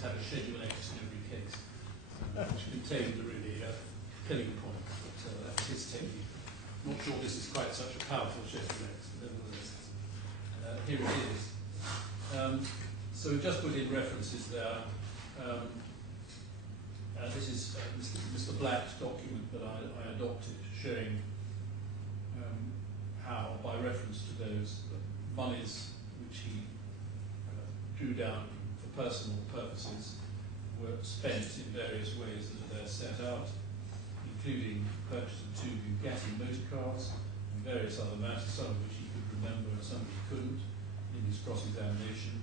always had a Schedule X in every case, which contained a really killing point. But that's his technique. I'm not sure this is quite such a powerful Schedule X, but nevertheless, here it is. So we've just put in references there. This is Mr. Black's document that I adopted, showing how, by reference to those monies which he drew down for personal purposes, were spent in various ways that are there set out, including purchase of 2 Bugatti motor cars and various other matters, some of which he could remember and some he couldn't, in his cross-examination.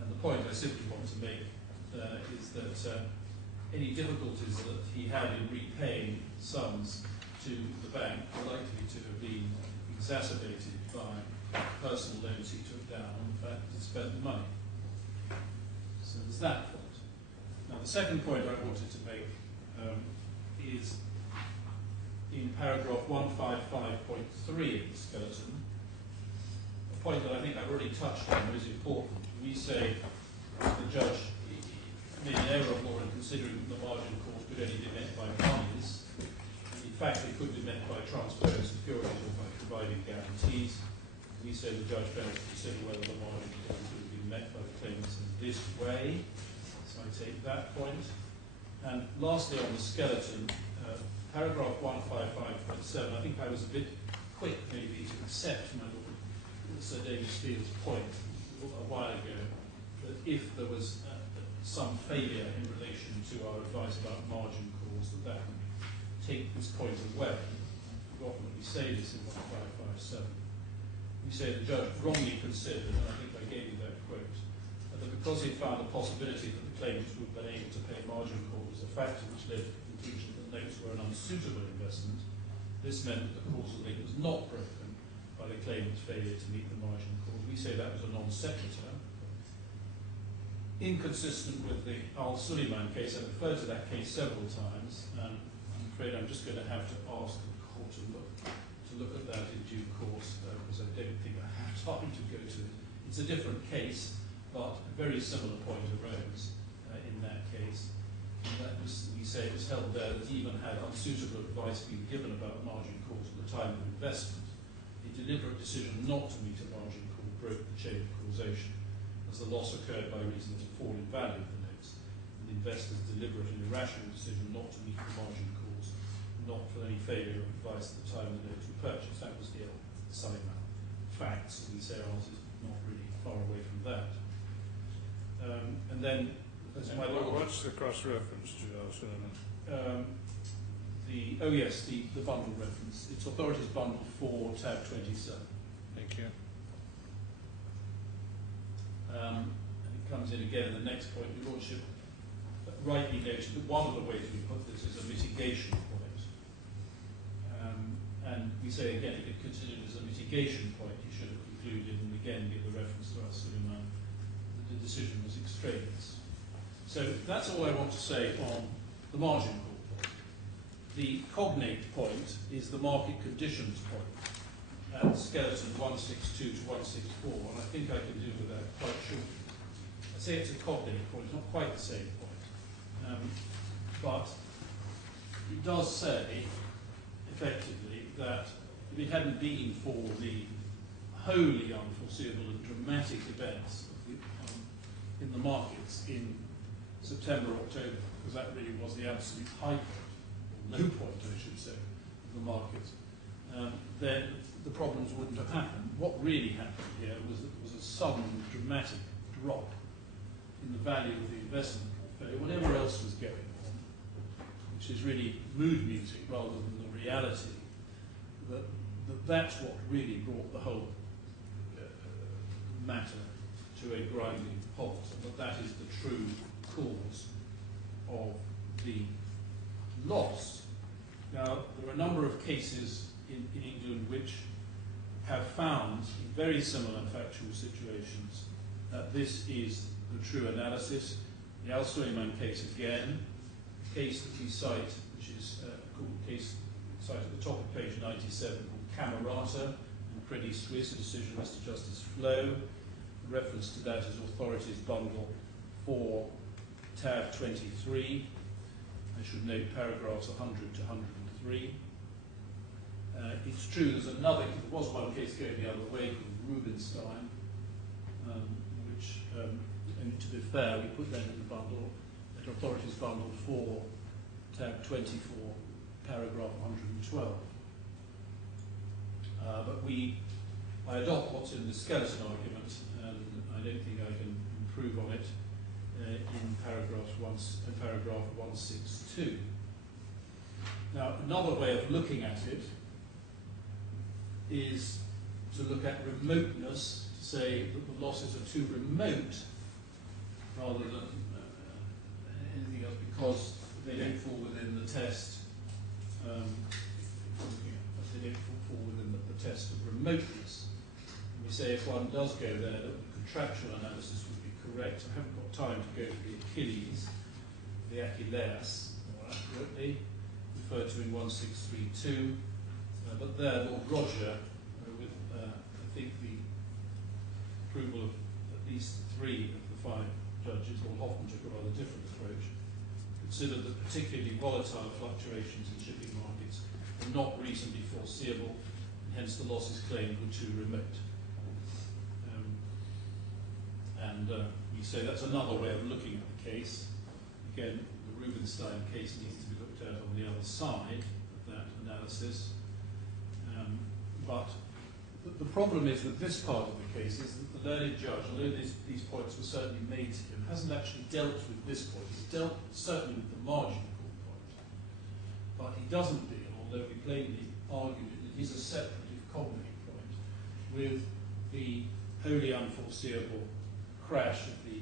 And the point I simply want to make is that any difficulties that he had in repaying sums to the bank were likely to have been exacerbated by personal loans he took down on the fact that he spent the money. So there's that point. Now the second point I wanted to make is in paragraph 155.3 of the skeleton, a point that I think I've already touched on but is important. We say the judge made an error of law in considering that the margin calls could only be met by monies. In fact, they could be met by transferring securities or by providing guarantees. We say the judge fails to consider whether the margin calls could have been met by the claimants in this way. So I take that point. And lastly, on the skeleton, paragraph 155.7, I think I was a bit quick maybe to accept my Lord Sir David Steele's point a while ago, that if there was some failure in relation to our advice about margin calls, that would take this point away. I've forgotten that we say this in 1557. We say the judge wrongly considered, and I think I gave you that quote, that because he found a possibility that the claimants would have been able to pay margin calls, a factor which led to the conclusion that notes were an unsuitable investment, this meant that the causal link was not broken by the claimant's failure to meet the margin calls. We say that was a non sequitur. Inconsistent with the Sulaiman case, I've referred to that case several times, and I'm afraid I'm just going to have to ask the court to look at that in due course, because I don't think I have time to go to it. It's a different case, but a very similar point arose in that case. And that was, we say, it was held there that even had unsuitable advice been given about margin calls at the time of investment, a deliberate decision not to meet a margin call broke the chain of causation, as the loss occurred by reason of the fall in value of the notes, and the investor's deliberate and irrational decision not to meet the margin calls, not for any failure of advice at the time the notes were purchased. That was the Sulaiman facts, and we say ours is not really far away from that. And then, as my Lord, what's the cross-reference to Sulaiman? The bundle reference. It's Authorities Bundle 4, tab 27. Thank you. And it comes in again in the next point. Your Lordship rightly noted that one of the ways we put this is a mitigation point. And we say again, if it considered as a mitigation point, you should have concluded, and again give the reference to us, Sulaiman, that the decision was extraneous. So that's all I want to say on the margin call point. The cognate point is the market conditions point at skeleton 162 to 164, and I think I can do with that quite shortly. I say it's a cognate point, not quite the same point, but it does say, effectively, that if it hadn't been for the wholly unforeseeable and dramatic events in the markets in September, October, because that really was the absolute high point, or low point, I should say, of the market, then the problems wouldn't have happened. What really happened here was that there was a sudden dramatic drop in the value of the investment portfolio, whatever else was going on, which is really mood music rather than the reality that's what really brought the whole matter to a grinding halt, and that is the true cause of the loss. Now, there are a number of cases in England which have found, in very similar factual situations, that this is the true analysis. The Sulaiman case again, the case that we cite, which is called case cited at the top of page 97, called Camerata and Credit Suisse, a decision of Mr. Justice Flo. The reference to that is Authorities Bundle 4, tab 23. I should note paragraphs 100 to 103. It's true there was one case going the other way called Rubinstein, which, and to be fair, we put that in the bundle, that authorities bundle for tab 24, paragraph 112. But I adopt what's in the skeleton argument, and I don't think I can improve on it in paragraph 162. Now, another way of looking at it is to look at remoteness, to say that the losses are too remote rather than anything else because they don't fall within the test. They don't fall within the test of remoteness. And we say if one does go there, that the contractual analysis would be correct. I haven't got time to go to the Achilles, the Achilles, more accurately, referred to in 1632. But there, Lord Roger, with I think the approval of at least 3 of the 5 judges, Lord Hoffman took a rather different approach, considered that particularly volatile fluctuations in shipping markets were not reasonably foreseeable, and hence the losses claimed were too remote. We say that's another way of looking at the case. Again, the Rubinstein case needs to be looked at on the other side of that analysis. But the problem is with this part of the case is that the learned judge, although these points were certainly made to him, hasn't actually dealt with this point. He's dealt certainly with the margin call point. But he doesn't deal, although we plainly argued it is a separate, if cognate point, with the wholly unforeseeable crash of the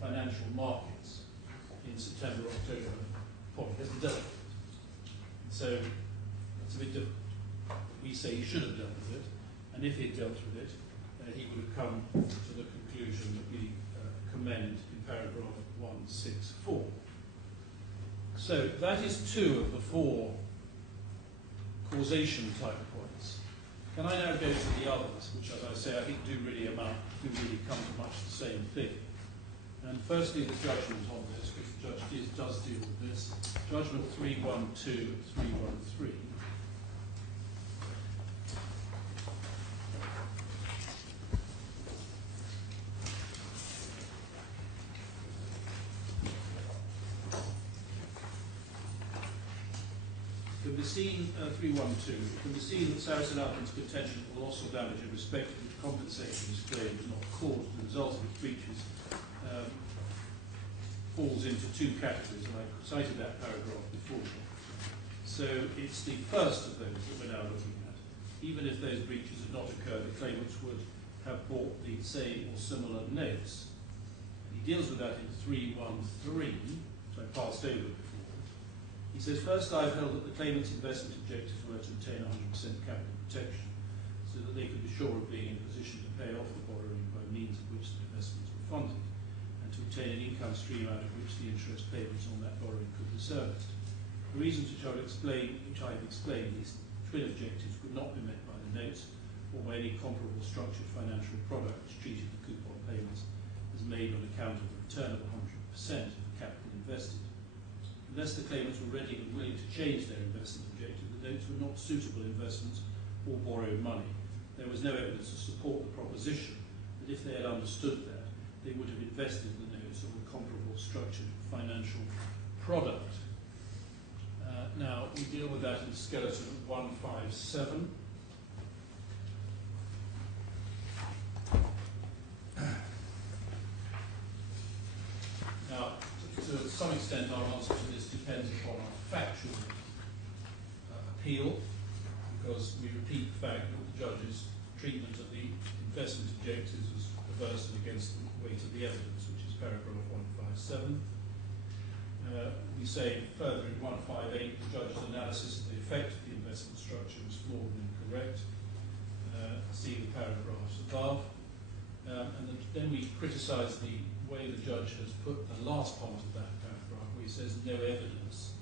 financial markets in September, October point. He hasn't dealt with it. So it's a bit difficult. We say he should have dealt with it, and if he had dealt with it, he would have come to the conclusion that we commend in paragraph 164. So that is 2 of the 4 causation type points. Can I now go to the others, which, as I say, I think do really come to much the same thing? And firstly, the judgment on this, because the judge does deal with this. Judgment 312 and 313. It can be seen, 312, it can be seen that Sarasin-Alpen's contention for loss or damage in respect to which compensation is claimed was not caused as a result of its breaches falls into 2 categories, and I cited that paragraph before. So it's the first of those that we're now looking at. Even if those breaches had not occurred, the claimants would have bought the same or similar notes. And he deals with that in 313, which I passed over before. He says, first, I've held that the claimant's investment objectives were to obtain 100% capital protection, so that they could be sure of being in a position to pay off the borrowing by means of which the investments were funded, and to obtain an income stream out of which the interest payments on that borrowing could be serviced. The reasons which I've explained, these twin objectives could not be met by the notes or by any comparable structured financial product which treated the coupon payments as made on account of the return of 100% of the capital invested. Unless the claimants were ready and willing to change their investment objective, the notes were not suitable investments or borrowed money. There was no evidence to support the proposition that if they had understood that, they would have invested the notes on a comparable structured financial product. Now, we deal with that in skeleton 157. Now, to some extent, our answer to this depends upon our factual appeal, because we repeat the fact that the judge's treatment of the investment objectives was adverse and against the weight of the evidence, which is paragraph 157. We say further in 158, the judge's analysis of the effect of the investment structure was flawed and incorrect. See the paragraphs above. Then we criticise the way the judge has put the last part of that paragraph, where he says no evidence.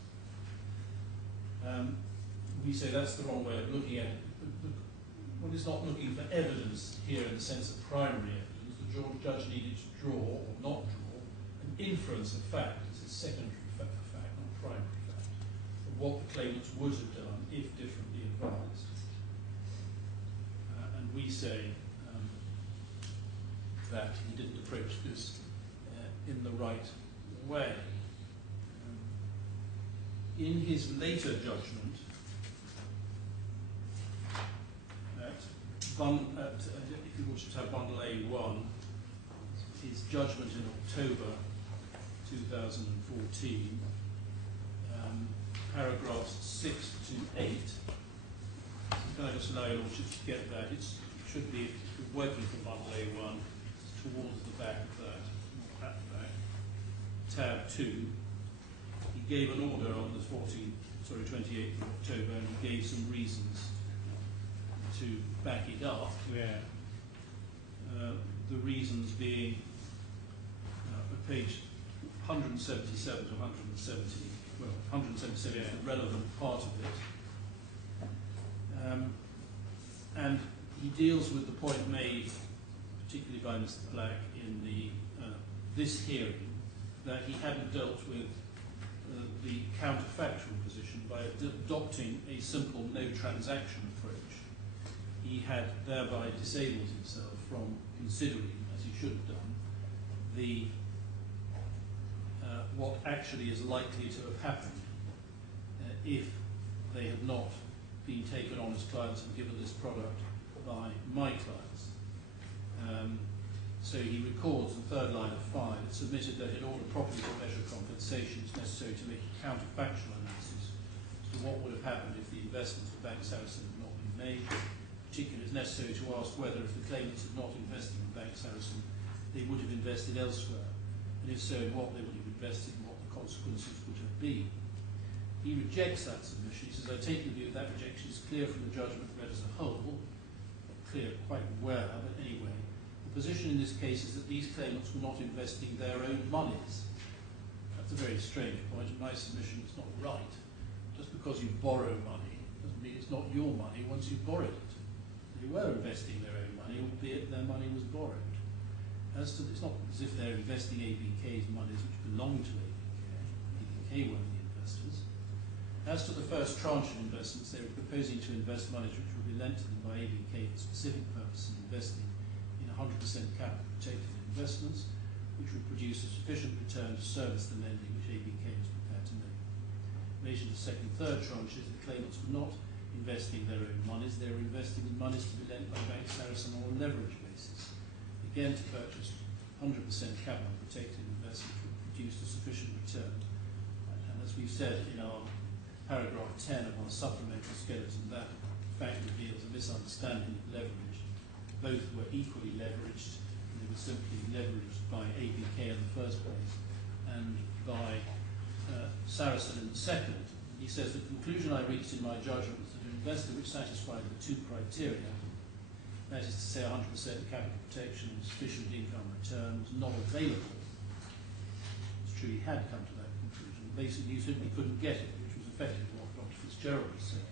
We say that's the wrong way of looking at it. One is not looking for evidence here in the sense of primary evidence. The judge needed to draw or not draw an inference of fact, it's a secondary fact, not primary fact, of what the claimants would have done if differently advised. And we say that he didn't approach this in the right way. In his later judgment, if you wish to have bundle A1, his judgment in October 2014, paragraphs 6 to 8. Can I just allow you all to get that? It should be, if you're working from bundle A1, towards the back of that, not at the back. Tab 2. He gave an order on the 28th of October, and he gave some reasons to back it up. Yeah. The reasons being page 177 to 170. Well, 177 is the relevant part of it. And he deals with the point made, particularly by Mr. Black, in this hearing, that he hadn't dealt with the counterfactual position by adopting a simple no transaction approach. He had thereby disabled himself from considering, as he should have done, the what actually is likely to have happened if they had not been taken on as clients and given this product by my clients. So he records the third line of 5. It submitted that in order properly to measure compensation, it's necessary to make a counterfactual analysis as to what would have happened if the investments of Bank Sarasin had not been made. Particularly, it's necessary to ask whether if the claimants had not invested in Bank Sarasin, they would have invested elsewhere, and if so, in what they would have invested and what the consequences would have been. He rejects that submission. He says, I take the view that rejection is clear from the judgment read as a whole, clear quite where, but anyway. The position in this case is that these claimants were not investing their own monies. That's a very strange point. In my submission, it's not right. Just because you borrow money doesn't mean it's not your money once you've borrowed it. They were investing their own money, albeit their money was borrowed. It's not as if they're investing ABK's monies which belong to ABK. ABK weren't the investors. As to the first tranche of investments, they were proposing to invest monies which would be lent to them by ABK for specific purpose of investing in 100% capital protected investments, which would produce a sufficient return to service the lending which ABK was prepared to make. In relation to the second and third tranches, the claimants were not investing their own monies, they were investing in monies to be lent by Bank Sarasin on a leverage basis. Again, to purchase 100% capital protected investment would produce a sufficient return. And as we've said in our paragraph 10 of our supplementary skeleton, that fact reveals a misunderstanding of leverage. Both were equally leveraged, and they were simply leveraged by ABK in the first place and by Sarasin in the second. He says the conclusion I reached in my judgment was that an investor which satisfied the two criteria, that is to say 100% capital protection and sufficient income return, was not available. It's true he had come to that conclusion. Basically, you simply couldn't get it, which was effectively what Dr. Fitzgerald was saying,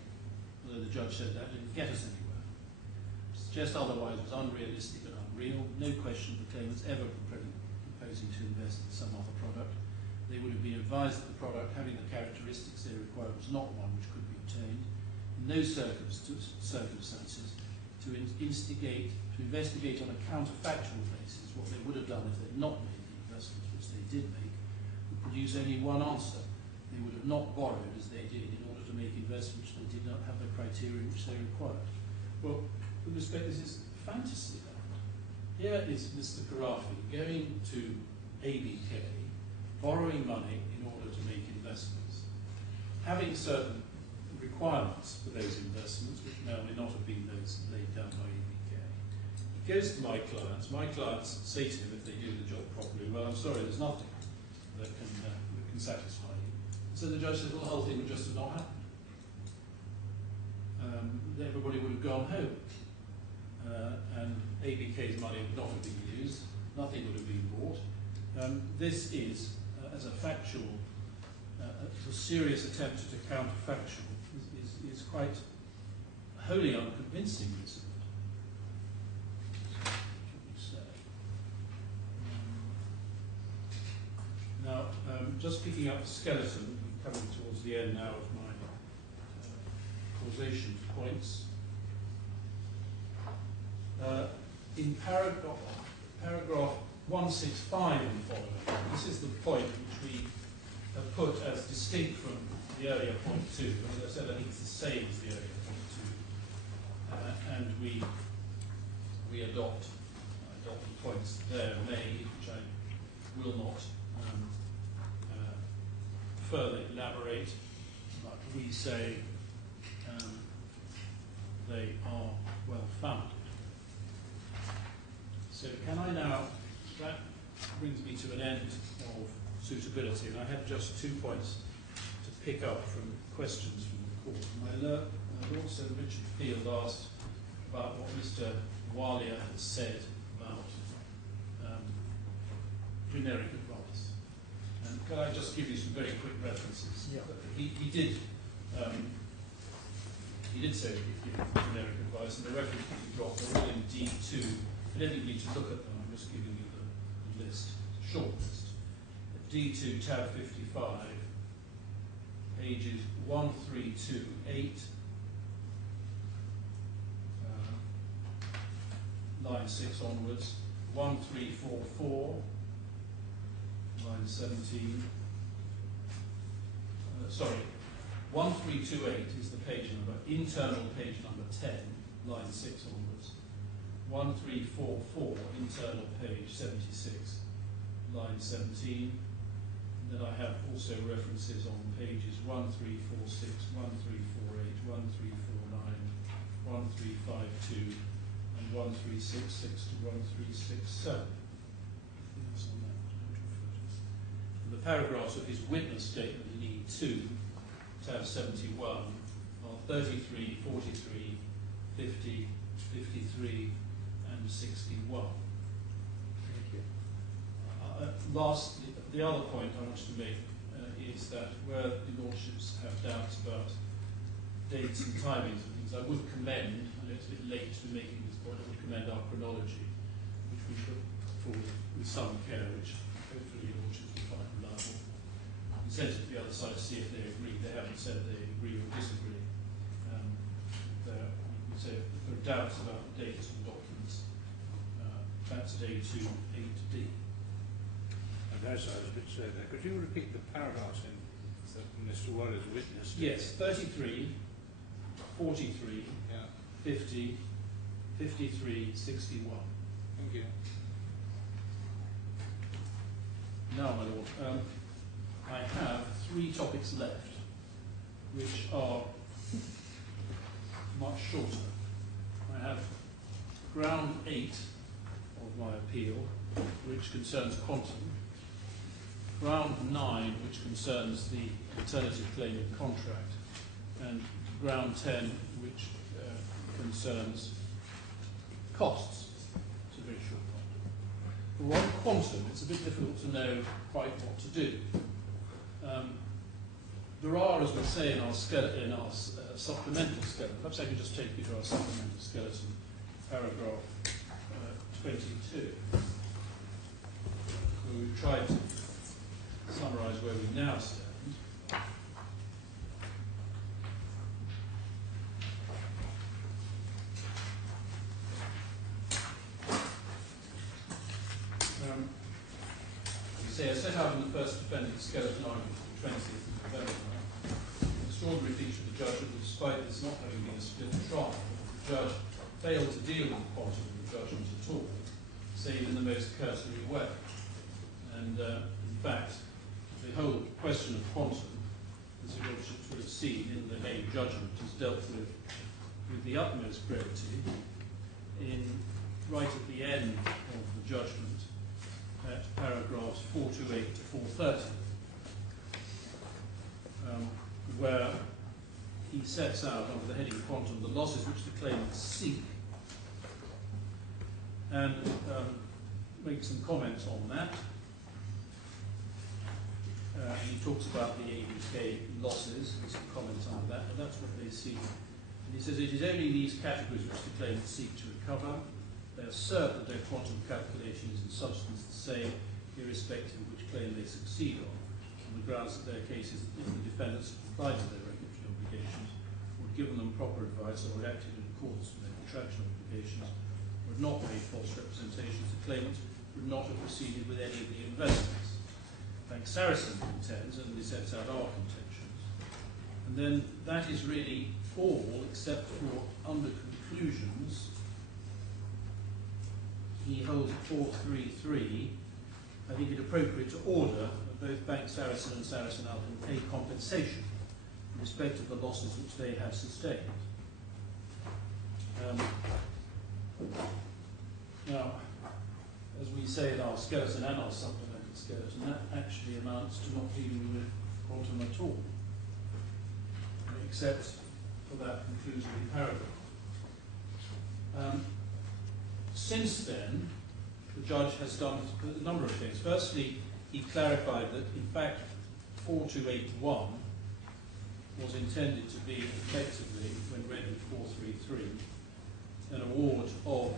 although the judge said that didn't get us anywhere. To suggest otherwise was unrealistic and unreal. No question the claimants ever proposing to invest in some other product. They would have been advised that the product, having the characteristics they required, was not one which could be obtained. In those circumstances, to investigate on a counterfactual basis what they would have done if they had not made the investments which they did make, would produce only one answer. They would have not borrowed as they did in order to make investments which they did not have the criteria which they required. Well, with respect, this is fantasy land. Here is Mr. Khorafi going to ABK, borrowing money in order to make investments, having certain requirements for those investments, which may or may not have been those laid down by ABK. He goes to my clients say to him, if they do the job properly, well, I'm sorry, there's nothing that can satisfy you. So the judge says, well, the whole thing would just have not happened. Everybody would have gone home. And ABK's money would not have been used, nothing would have been bought. This is, as a factual, a serious attempt at a counterfactual, is quite wholly unconvincing, isn't it? What should we say? Just picking up the skeleton, coming towards the end now of my causation points. In paragraph 165 and following, this is the point which we have put as distinct from the earlier point 2. As I said, I think it's the same as the earlier point 2. And we adopt the points there made, which I will not further elaborate, but we say they are well founded. So can I now, that brings me to an end of suitability, and I had just 2 points to pick up from questions from the court. And also Richard Field asked about what Mr. Alia has said about generic advice. And can I just give you some very quick references? Yeah. He did say that he'd given generic advice, and the references he dropped are all in D2. I don't think you need to look at them, I'm just giving you the list, short list. D2, tab 55, pages 1328, line 6 onwards, 1344, line 17, 1328 is the page number, internal page number 10, line 6 onwards. 1344, internal page 76, line 17. And then I have also references on pages 1346, 1348, 1349, 1352, and 1366 to 1367. And the paragraphs of his witness statement in E2, tab 71, are 33, 43, 50, 53, and 61. Thank you. Lastly, the other point I wanted to make is that where the lordships have doubts about dates and timings and things, I would commend, I know it's a bit late to be making this point, I would commend our chronology, which we put forward with some care, which hopefully the lordships will find reliable. We sent it to the other side to see if they agree. They haven't said they agree or disagree. So if there are doubts about the dates of the documents, that's at A2, A to D. And as I was a bit saying there, could you repeat the paragraphs in that Mr. Waller's witness? Yes, 33, 43, Yeah. 50, 53, 61. Thank you. Now, my lord, I have 3 topics left, which are much shorter. I have ground 8 of my appeal, which concerns quantum, ground 9, which concerns the alternative claim of contract, and ground 10, which concerns costs. It's a very short one. For one quantum, it's a bit difficult to know quite what to do. There are, as we say in our supplemental skeleton, perhaps I can just take you to our supplemental skeleton, paragraph 22. Where we've tried to summarise where we now stand. We say, as set out in the first defendant's skeleton argument for the 20th of November, the extraordinary feature of the judgment was, despite this not having been a split trial, the judge failed to deal with the quantum of the judgment at all, save in the most cursory way. And in fact, the whole question of quantum, as your lordships would have seen in the main judgment, is dealt with the utmost brevity right at the end of the judgment at paragraphs 428 to 430, where he sets out under the heading quantum the losses which the claimants seek, and makes some comments on that. He talks about the ABK losses, and some comments on that, but that's what they seek. And he says it is only these categories which the claimants seek to recover. They assert that their quantum calculation is in substance the same, irrespective of which claim they succeed on. And on the grounds that their cases, if the defendants complied with their regulatory obligations, would have given them proper advice or acted in accordance with their contractual obligations, would not made false representations to claimants, would not have proceeded with any of the investments. Bank Sarasin contends, and he sets out our contentions. And then that is really all, except for under conclusions. He holds at 433, I think it appropriate to order that both Bank Sarasin and Sarasin-Alpen pay compensation in respect of the losses which they have sustained. Now, as we say in our skeleton and our supplemental skeleton, that actually amounts to not dealing with quantum at all, except for that conclusory paragraph. Since then, the judge has done a number of things. Firstly, he clarified that, in fact, 4281 was intended to be effectively, when read with 433, an award of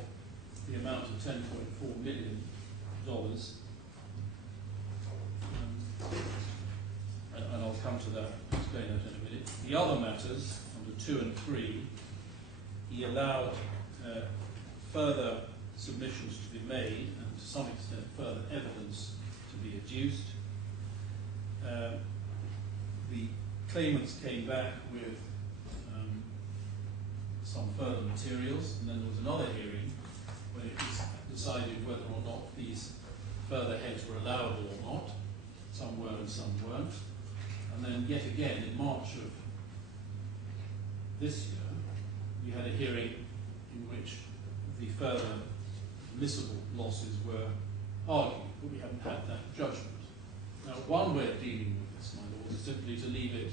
the amount of $10.4 million. And I'll come to that, explain that in a minute. The other matters, under 2 and 3, he allowed further submissions to be made and to some extent further evidence to be adduced. The claimants came back with some further materials, and then there was another hearing when it was decided whether or not these further heads were allowable or not. Some were and some weren't. And then yet again in March of this year we had a hearing in which the further admissible losses were argued, but we haven't had that judgment. Now, one way of dealing with this, my lord, is simply to leave it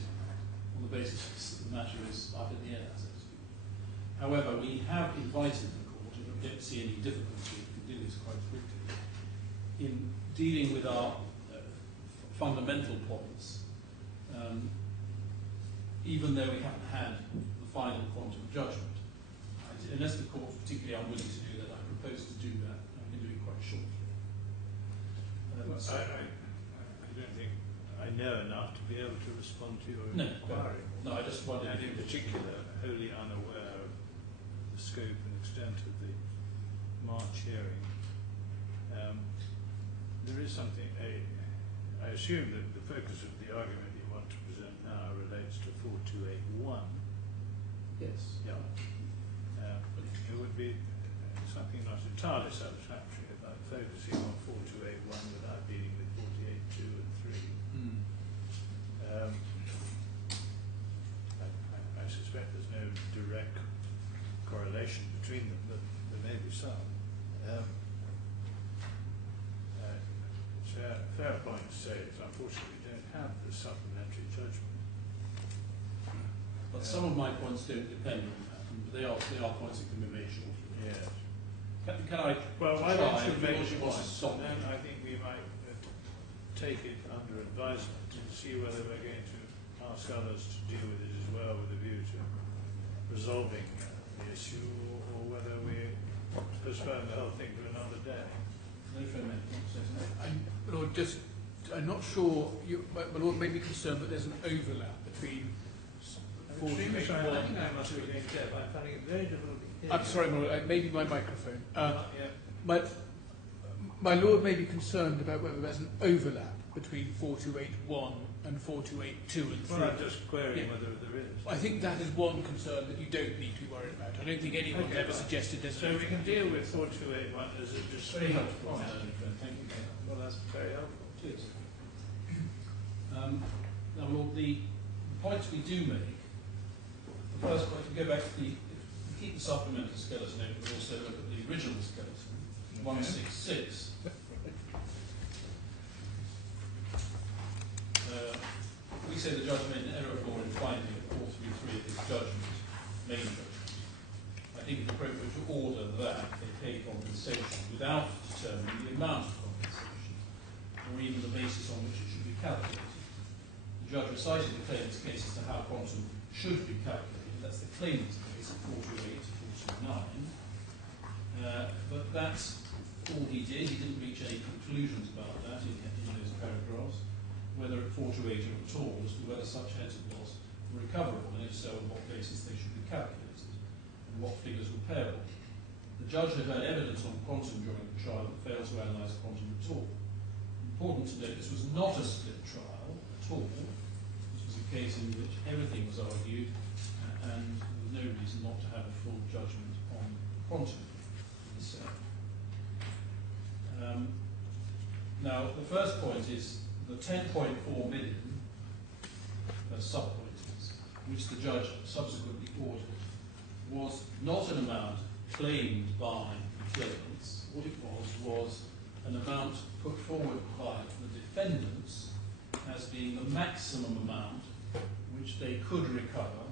on the basis that the matter is up in the air, so to speak. However, we have invited the court, and I don't see any difficulty, we can do this quite quickly, in dealing with our fundamental points, even though we haven't had the final quantum judgment. Unless the court is particularly unwilling to do that, I propose to do that. I can do it quite shortly. I don't think I know enough to be able to respond to your inquiry. No, I just wanted and to in particular, wholly unaware of the scope and extent of the March hearing. There is something, I assume that the focus of the argument you want to present now relates to 4281. Yes. Yeah. It would be something not entirely satisfactory about focusing on 4281 without dealing with 482 and 3. I suspect there's no direct correlation between them, but there may be some. It's a fair point to say that unfortunately we don't have the supplementary judgment. But some of my points don't depend on that, and they are points that can be made shortly. Yes. Can I? Well, why don't you make it one? stop? Then I think we might take it under advisement and see whether we're going to ask others to deal with it as well with a view to resolving the issue, or whether we postpone the whole thing to another day. Lord, I'm not sure. My Lord may be concerned that there's an overlap between. I'm finding it very difficult to hear. I'm sorry, my Lord. Maybe my microphone. Yeah. My Lord may be concerned about whether there's an overlap between 4281 and 4282 and 3. Well, I'm just querying whether there is. I think that is one concern that you don't need to be worried about. I don't think anyone's ever suggested there's. So we can deal with 4281 as a discrete point. Thank you. Well, that's very helpful. Cheers. Now, Lord, the points we do make, the first point, if we go back to keep the supplemental skeleton open, but also look at the original skeleton, 166. We say the judge made an error of law in finding at 433 of his judgment, main judgment. I think it's appropriate to order that they pay compensation without determining the amount of compensation, or even the basis on which it should be calculated. The judge recited the claimant's case as to how quantum should be calculated. That's the claimant's case at 428 to 429. But that's all he did. He didn't reach any conclusions about that in those paragraphs. Whether at 428 at all as to whether such heads of loss were recoverable, and if so, on what basis they should be calculated, and what figures were payable. The judge had heard evidence on quantum during the trial that failed to analyse quantum at all. Important to note, this was not a split trial at all. This was a case in which everything was argued, and there was no reason not to have a full judgment on quantum. Now, the first point is the 10.4 million sub-pointers, which the judge subsequently ordered, was not an amount claimed by the claimants. What it was an amount put forward by the defendants as being the maximum amount which they could recover,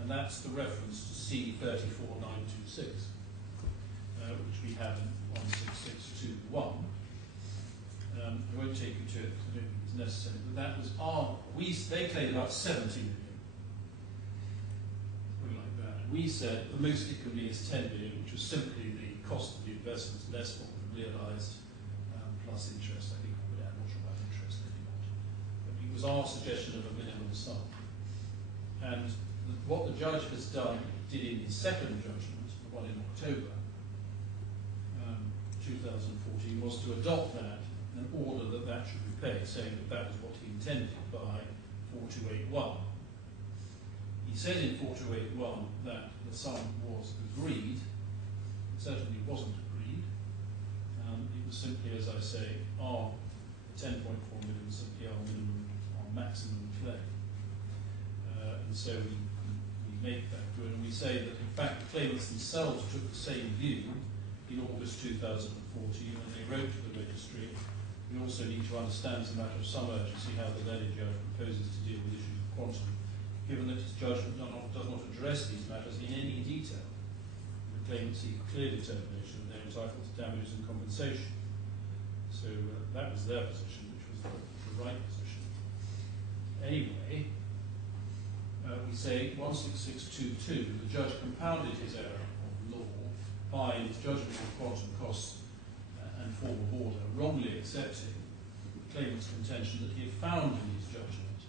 and that's the reference to C34926, which we have in 16621. I won't take you to it because I don't think it's necessary, but that was they claimed about 70 million, something like that. We said the most it could be is 10 million, which was simply the cost of the investments less what we realised, plus interest. I think we would add more about interest, maybe not. But it was our suggestion of a minimum sum. And what the judge did in his second judgment, the one in October 2014, was to adopt that and order that should be paid, saying that was what he intended by 4281. He said in 4281 that the sum was agreed. It certainly wasn't agreed. It was simply, as I say, our 10.4 million simply our minimum, our maximum claim. And so we make that good, and we say that in fact the claimants themselves took the same view in August 2014 when they wrote to the registry. We also need to understand, as a matter of some urgency, how the learned judge proposes to deal with issues of quantum, given that his judgment does not address these matters in any detail. The claimants seek clear determination that they're entitled to damages and compensation. So that was their position, which was the right position. Anyway, we say 16622, the judge compounded his error of law by his judgment of quantum costs and form of order, wrongly accepting the claimant's contention that he had found in his judgment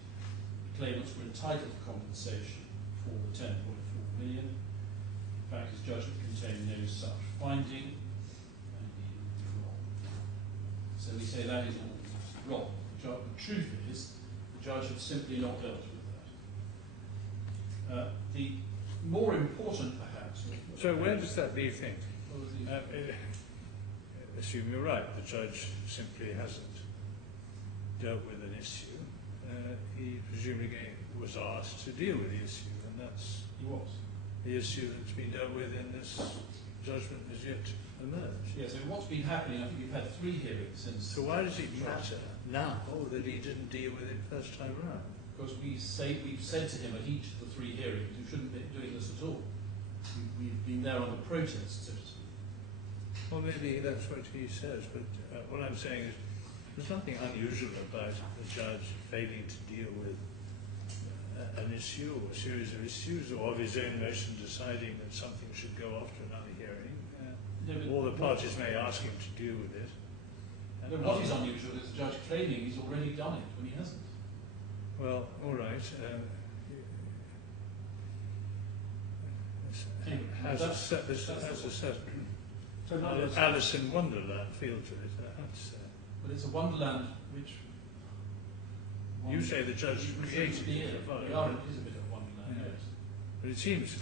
the claimants were entitled to compensation for the 10.4 million. In fact, his judgment contained no such finding, and he was wrong. So we say that is all wrong. The truth is, the judge had simply not dealt with that. The more important, perhaps. So where does that leave things? Assume you're right, the judge simply hasn't dealt with an issue. He presumably was asked to deal with the issue, and that's the issue that's been dealt with in this judgment as yet emerged. Yes, and what's been happening, I think we've had 3 hearings since. So why does it matter now that he didn't deal with it first time round? Because we've said to him at each of the 3 hearings, you shouldn't be doing this at all. We've been there under protest, so to speak. Well, maybe that's what he says, but what I'm saying is there's nothing unusual about the judge failing to deal with an issue or a series of issues, or of his own motion deciding that something should go off to another hearing. All the parties may ask him to deal with it. And what is unusual is the judge claiming he's already done it when he hasn't. Well, all right. Has a certain Alice in Wonderland feel to it. But it's a wonderland which... You say the judge created it. It is a bit of wonderland, yes. But it seems...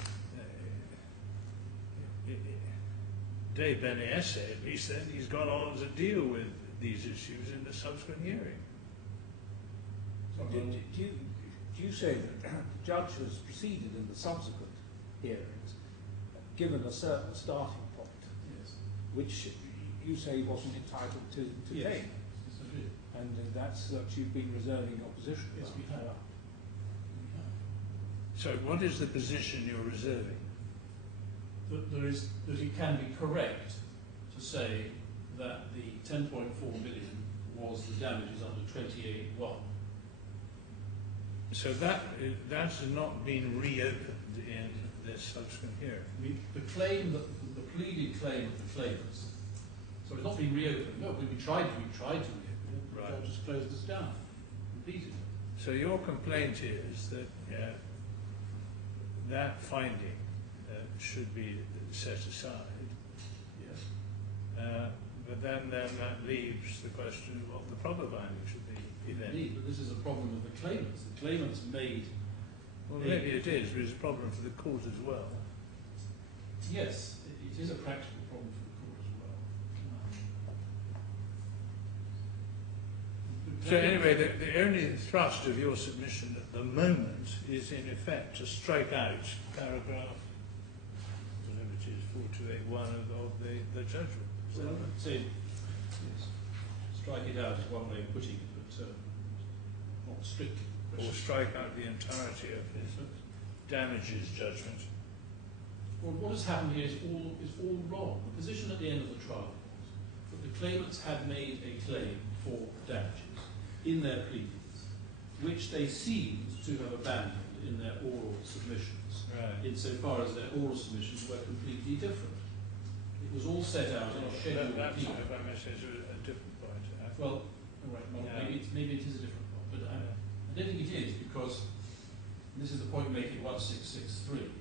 Dave Benesse, at least then, he's gone on to deal with these issues in the subsequent hearing. Do you say that the judge has proceeded in the subsequent hearings, given a certain starting point, yes, which you say he wasn't entitled to yes. take? Yes, I do. And that's that you've been reserving opposition? Yes, we have. So what is the position you're reserving? That it can be correct to say that the 10.4 million was the damages under 28.1. So that's not been reopened in this subsequent hearing. The pleaded claim of the claimants, so it's not been reopened. No, we tried to reopen judge has closed us down completely. So your complaint is that that finding should be set aside. Yes. But then that leaves the question of what the proper finding should be. Indeed, but this is a problem of the claimants. The claimants made... Well, maybe it is, but it's a problem for the court as well. Yes, it is a practical problem for the court as well. So anyway, the only thrust of your submission at the moment is in effect to strike out paragraph, whatever it is, 4281 of the judgment. Well, I'd say, yes, strike it out is one way of putting it, but not strictly. Or strike out the entirety of his damages judgment. Well, what has happened here is all wrong. The position at the end of the trial was that the claimants had made a claim for damages in their pleadings, which they seemed to have abandoned in their oral submissions, insofar as their oral submissions were completely different. It was all set out in a schedule. That's, if I may say, a different point. Well, all right, well, maybe it is a different point, but I don't think it is, because this is the point making 1663.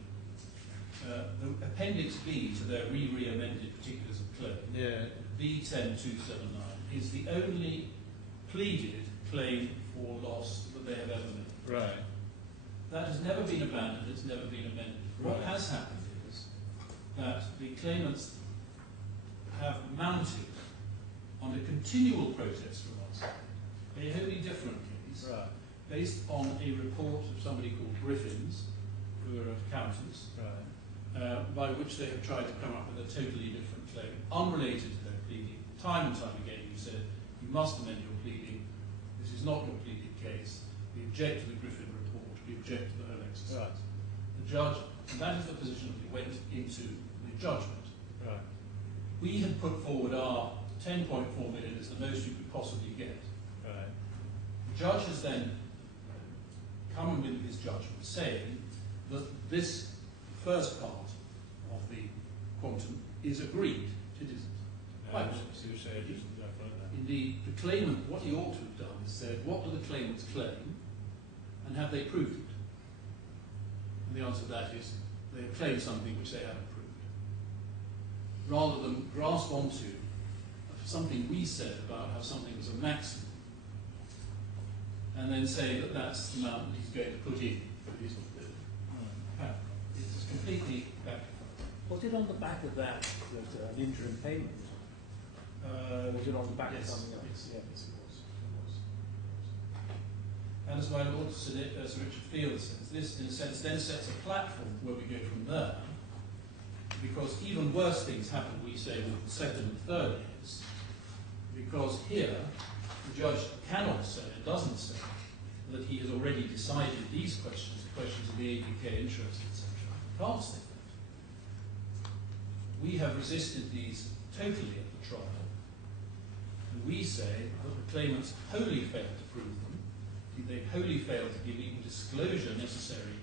The Appendix B to their re-amended particulars of claim, B10279, is the only pleaded claim for loss that they have ever made. Right. That has never been abandoned, it's never been amended. What has happened is that the claimants have mounted on a continual protest from us a wholly different case, based on a report of somebody called Griffins, who are accountants, by which they have tried to come up with a totally different claim, unrelated to their pleading. Time and time again you said, you must amend your pleading, this is not your pleading case, we object to the Griffin report, we object to the whole exercise. The judge, and that is the position that we went into the judgment. We had put forward our 10.4 million as the most you could possibly get. The judge has then come with his judgment saying that this first part of the quantum is agreed. It isn't. Quite so you say it isn't. Indeed, the claimant, what he ought to have done is said, what do the claimants claim, and have they proved it? And the answer to that is, they have claimed something which they haven't proved. Rather than grasp onto something we said about how something was a maximum, and then say that that's the amount that he's going to put in for his it's completely back. Was it on the back of that an interim payment? Was it on the back of something else? Yes, it was. And as my Lord Sir Richard Field says, this in a sense then sets a platform where we go from there, because even worse things happen, we say, with the second and third years, because here the judge cannot say, and doesn't say, that he has already decided these questions, the questions of the ABK interest, etc. Can't say that. We have resisted these totally at the trial, and we say that the claimants wholly failed to prove them. They wholly failed to give even disclosure necessary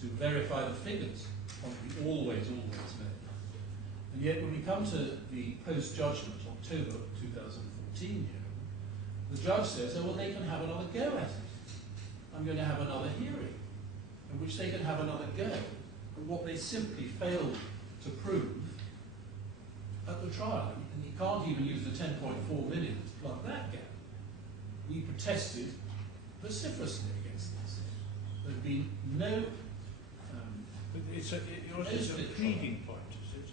to verify the figures on the always made. And yet when we come to the post-judgment, October 2014 hearing, the judge says, oh, well, they can have another go at it. I'm going to have another hearing, in which they can have another go at what they simply failed to prove at the trial. And you can't even use the 10.4 million to plug that gap. We protested vociferously against this. There have been no... yours is a pleading point, is it?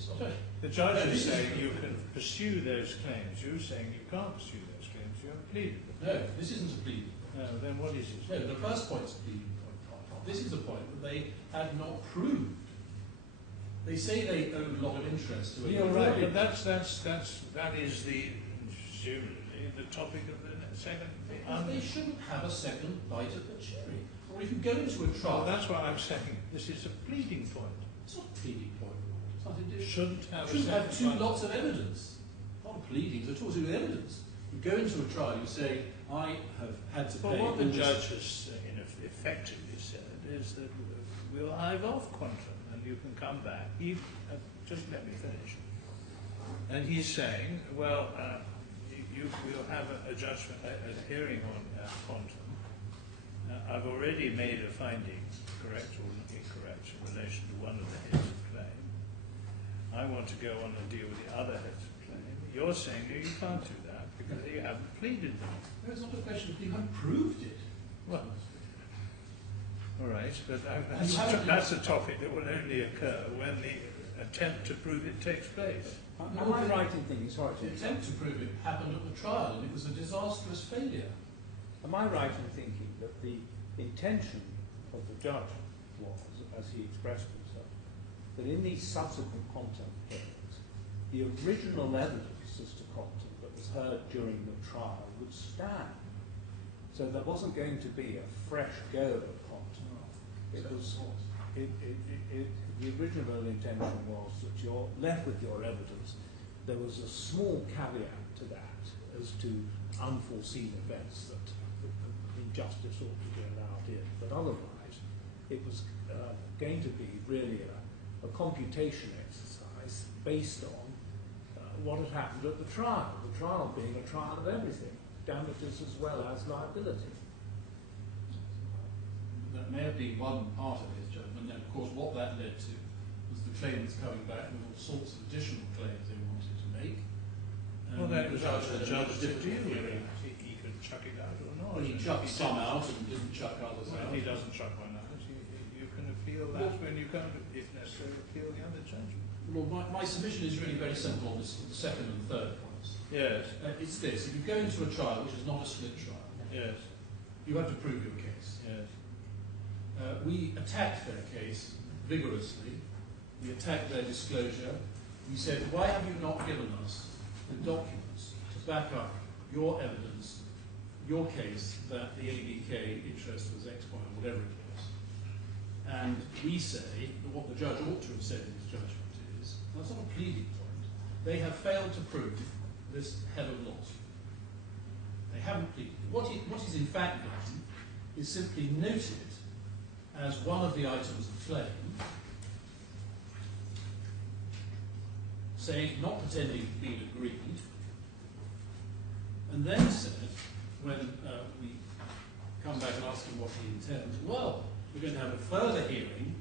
Sorry. The judge is saying you can pursue those claims. You're saying you can't pursue those claims. You haven't pleaded them. No, this isn't a pleading. No, then what is it? No, the first point is a pleading point. This is a point that they had not proved. They say they owed a lot of interest to it. You're right, but that is the topic of the second. They shouldn't have a second bite at the cherry. Or if you go into a trial... Well, that's what I'm saying. This is a pleading point. It's not a pleading point. It's nothing to do. Shouldn't have two lots of evidence. Not pleadings, at all to do with evidence. You go into a trial, you say, I have had to pay... Well, what the judge has effectively said is that we'll hive off quantum and you can come back. Just let me finish. And he's saying, well, we'll have a judgment, a hearing on quantum, I've already made a finding, correct or incorrect, in relation to one of the heads of claim. I want to go on and deal with the other heads of claim. You're saying, no, you can't do that because you haven't pleaded them. No, it's not a question of you haven't proved it. Well, all right, but that's a topic that will only occur when the attempt to prove it takes place. Am I right in thinking, sorry, The attempt to prove it happened at the trial, and it was a disastrous failure. am I right in thinking that the intention of the judge was, as he expressed himself, that in these subsequent quantum hearings, the original evidence as to quantum that was heard during the trial would stand? So there wasn't going to be a fresh go at quantum. The original intention was that you're left with your evidence. There was a small caveat to that as to unforeseen events that injustice ought to be allowed in. But otherwise, it was going to be really a computation exercise based on what had happened at the trial being a trial of everything, damages as well as liability. That may have been one part of his judgment, and of course what that led to was the claimants coming back with all sorts of additional claims they wanted to make. Well, that was up to the judge to deal with hearing. it. He could chuck it out or not. Well, he chucked some out and didn't chuck others Well, out. if he doesn't chuck one out, you can appeal that when you come to, if necessary, appeal the other judgment. Well, my submission is really very simple on this, the second and third points. Yes, It's this: if you go into a trial which is not a split trial, yes, you have to prove your case. yes. We attacked their case vigorously. We attacked their disclosure. We said, why have you not given us the documents to back up your evidence, your case, that the ABK interest was X, Y, or whatever it was? And we say that what the judge ought to have said in his judgment is, well, that's not a pleading point, they have failed to prove this head of loss. They haven't pleaded. What is in fact done is simply noted as one of the items of claim, saying, not pretending to be agreed, and then said, when we come back and ask him what he intends, well, we're going to have a further hearing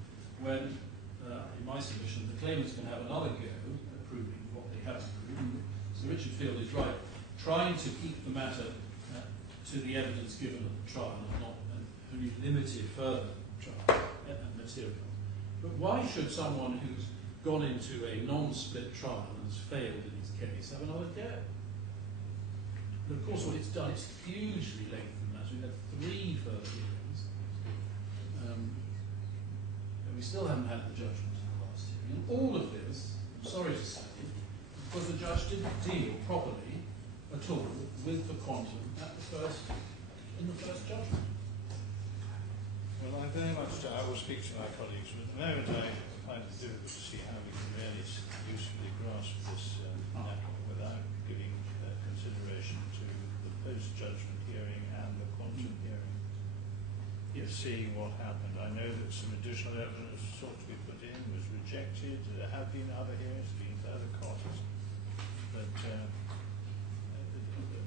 when, in my submission, the claimants can have another go at proving what they have proved. So Richard Field is right, trying to keep the matter to the evidence given at the trial and not only limited further trial material. But why should someone who's gone into a non-split trial and has failed in his case have another go? But of course what it's done, it's hugely lengthened that. We've had 3 further hearings. And we still haven't had the judgment in the last hearing. And all of this, I'm sorry to say, because the judge didn't deal properly at all with the quantum in the first judgment. Well, I very much, I will speak to my colleagues, but at the moment I find it difficult to see how we can really usefully grasp this without giving consideration to the post-judgment hearing and the quantum hearing. Yes. Seeing what happened. I know that some additional evidence sought to be put in, was rejected. There have been other hearings, been further costs. But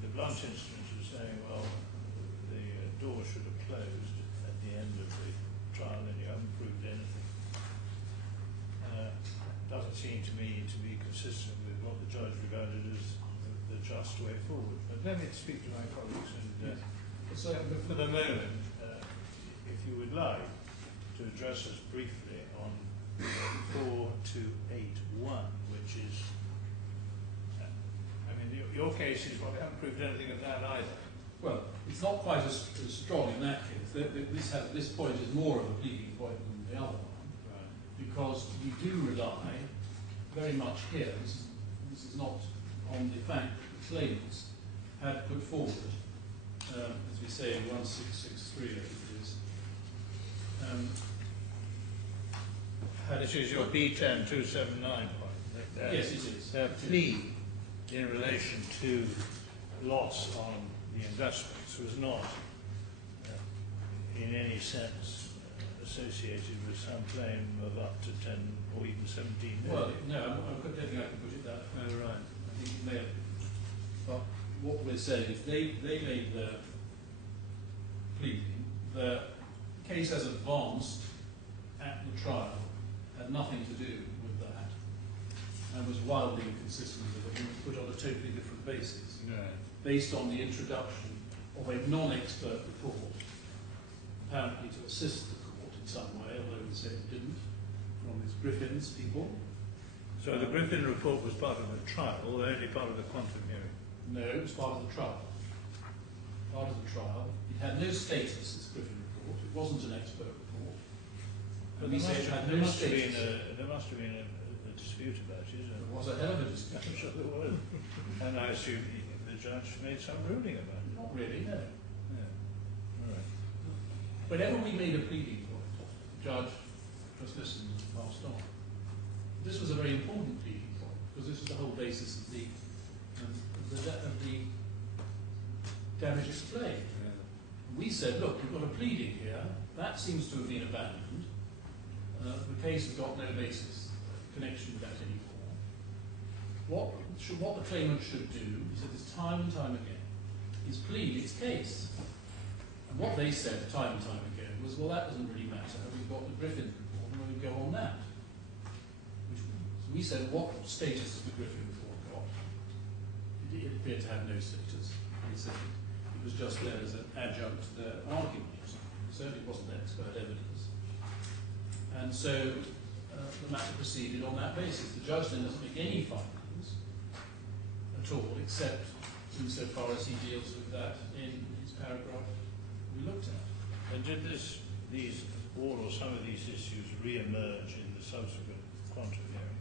the blunt instrument of saying, well, the door should have closed at the end of the trial and you haven't proved anything, doesn't seem to me to be consistent with what the judge regarded as the just way forward. But let me speak to my colleagues and so for the moment, if you would like to address us briefly on 4281, which is, I mean, your case is, well, they haven't proved anything of that either. Well, it's not quite as strong in that case. This point is more of a pleading point than the other one, Right. because we do rely very much here, this is not on the fact that the claimants had put forward, as we say in 16663, I think it is, This is your B10279 point. yes, it is. Their plea in relation to loss on the investments was not in any sense associated with some claim of up to 10 or even 17 million. Well, no, I don't think I can put it that way. Oh, right. I think it may have been. But what we're saying is they made their pleading, their case as advanced at the trial had nothing to do with that, and was wildly inconsistent with it, and was put on a totally different basis, based on the introduction of a non-expert report, apparently to assist the court in some way, although we say it didn't, from these Griffin's people. So the Griffin report was part of the trial, or only part of the quantum hearing? No, it was part of the trial. Part of the trial. It had no status, this Griffin report. It wasn't an expert report. But We say it had no status. There must have been a dispute about it. There was a hell of a dispute. I'm sure there was. And I assume the judge made some ruling about it. Not really, no. Yeah. All right. Whenever we made a pleading point, the judge just listened and passed on. This was a very important pleading point, because this is the whole basis of the damage explained. Yeah. We said, look, we've got a pleading here, that seems to have been abandoned. The case has got no basis, connection with that anymore. What the claimant should do, he said this time and time again, is plead its case. And what they said time and time again was, well, that doesn't really matter, we've got the Griffin report, and we'll go on that. So we said, what status has the Griffin report got? It appeared to have no status. They said it was just there as an adjunct to their argument. It certainly wasn't expert evidence. And so the matter proceeded on that basis. The judge then doesn't make any findings at all, except insofar as he deals with that in his paragraph we looked at. And did all or some of these issues re-emerge in the subsequent quantum hearing?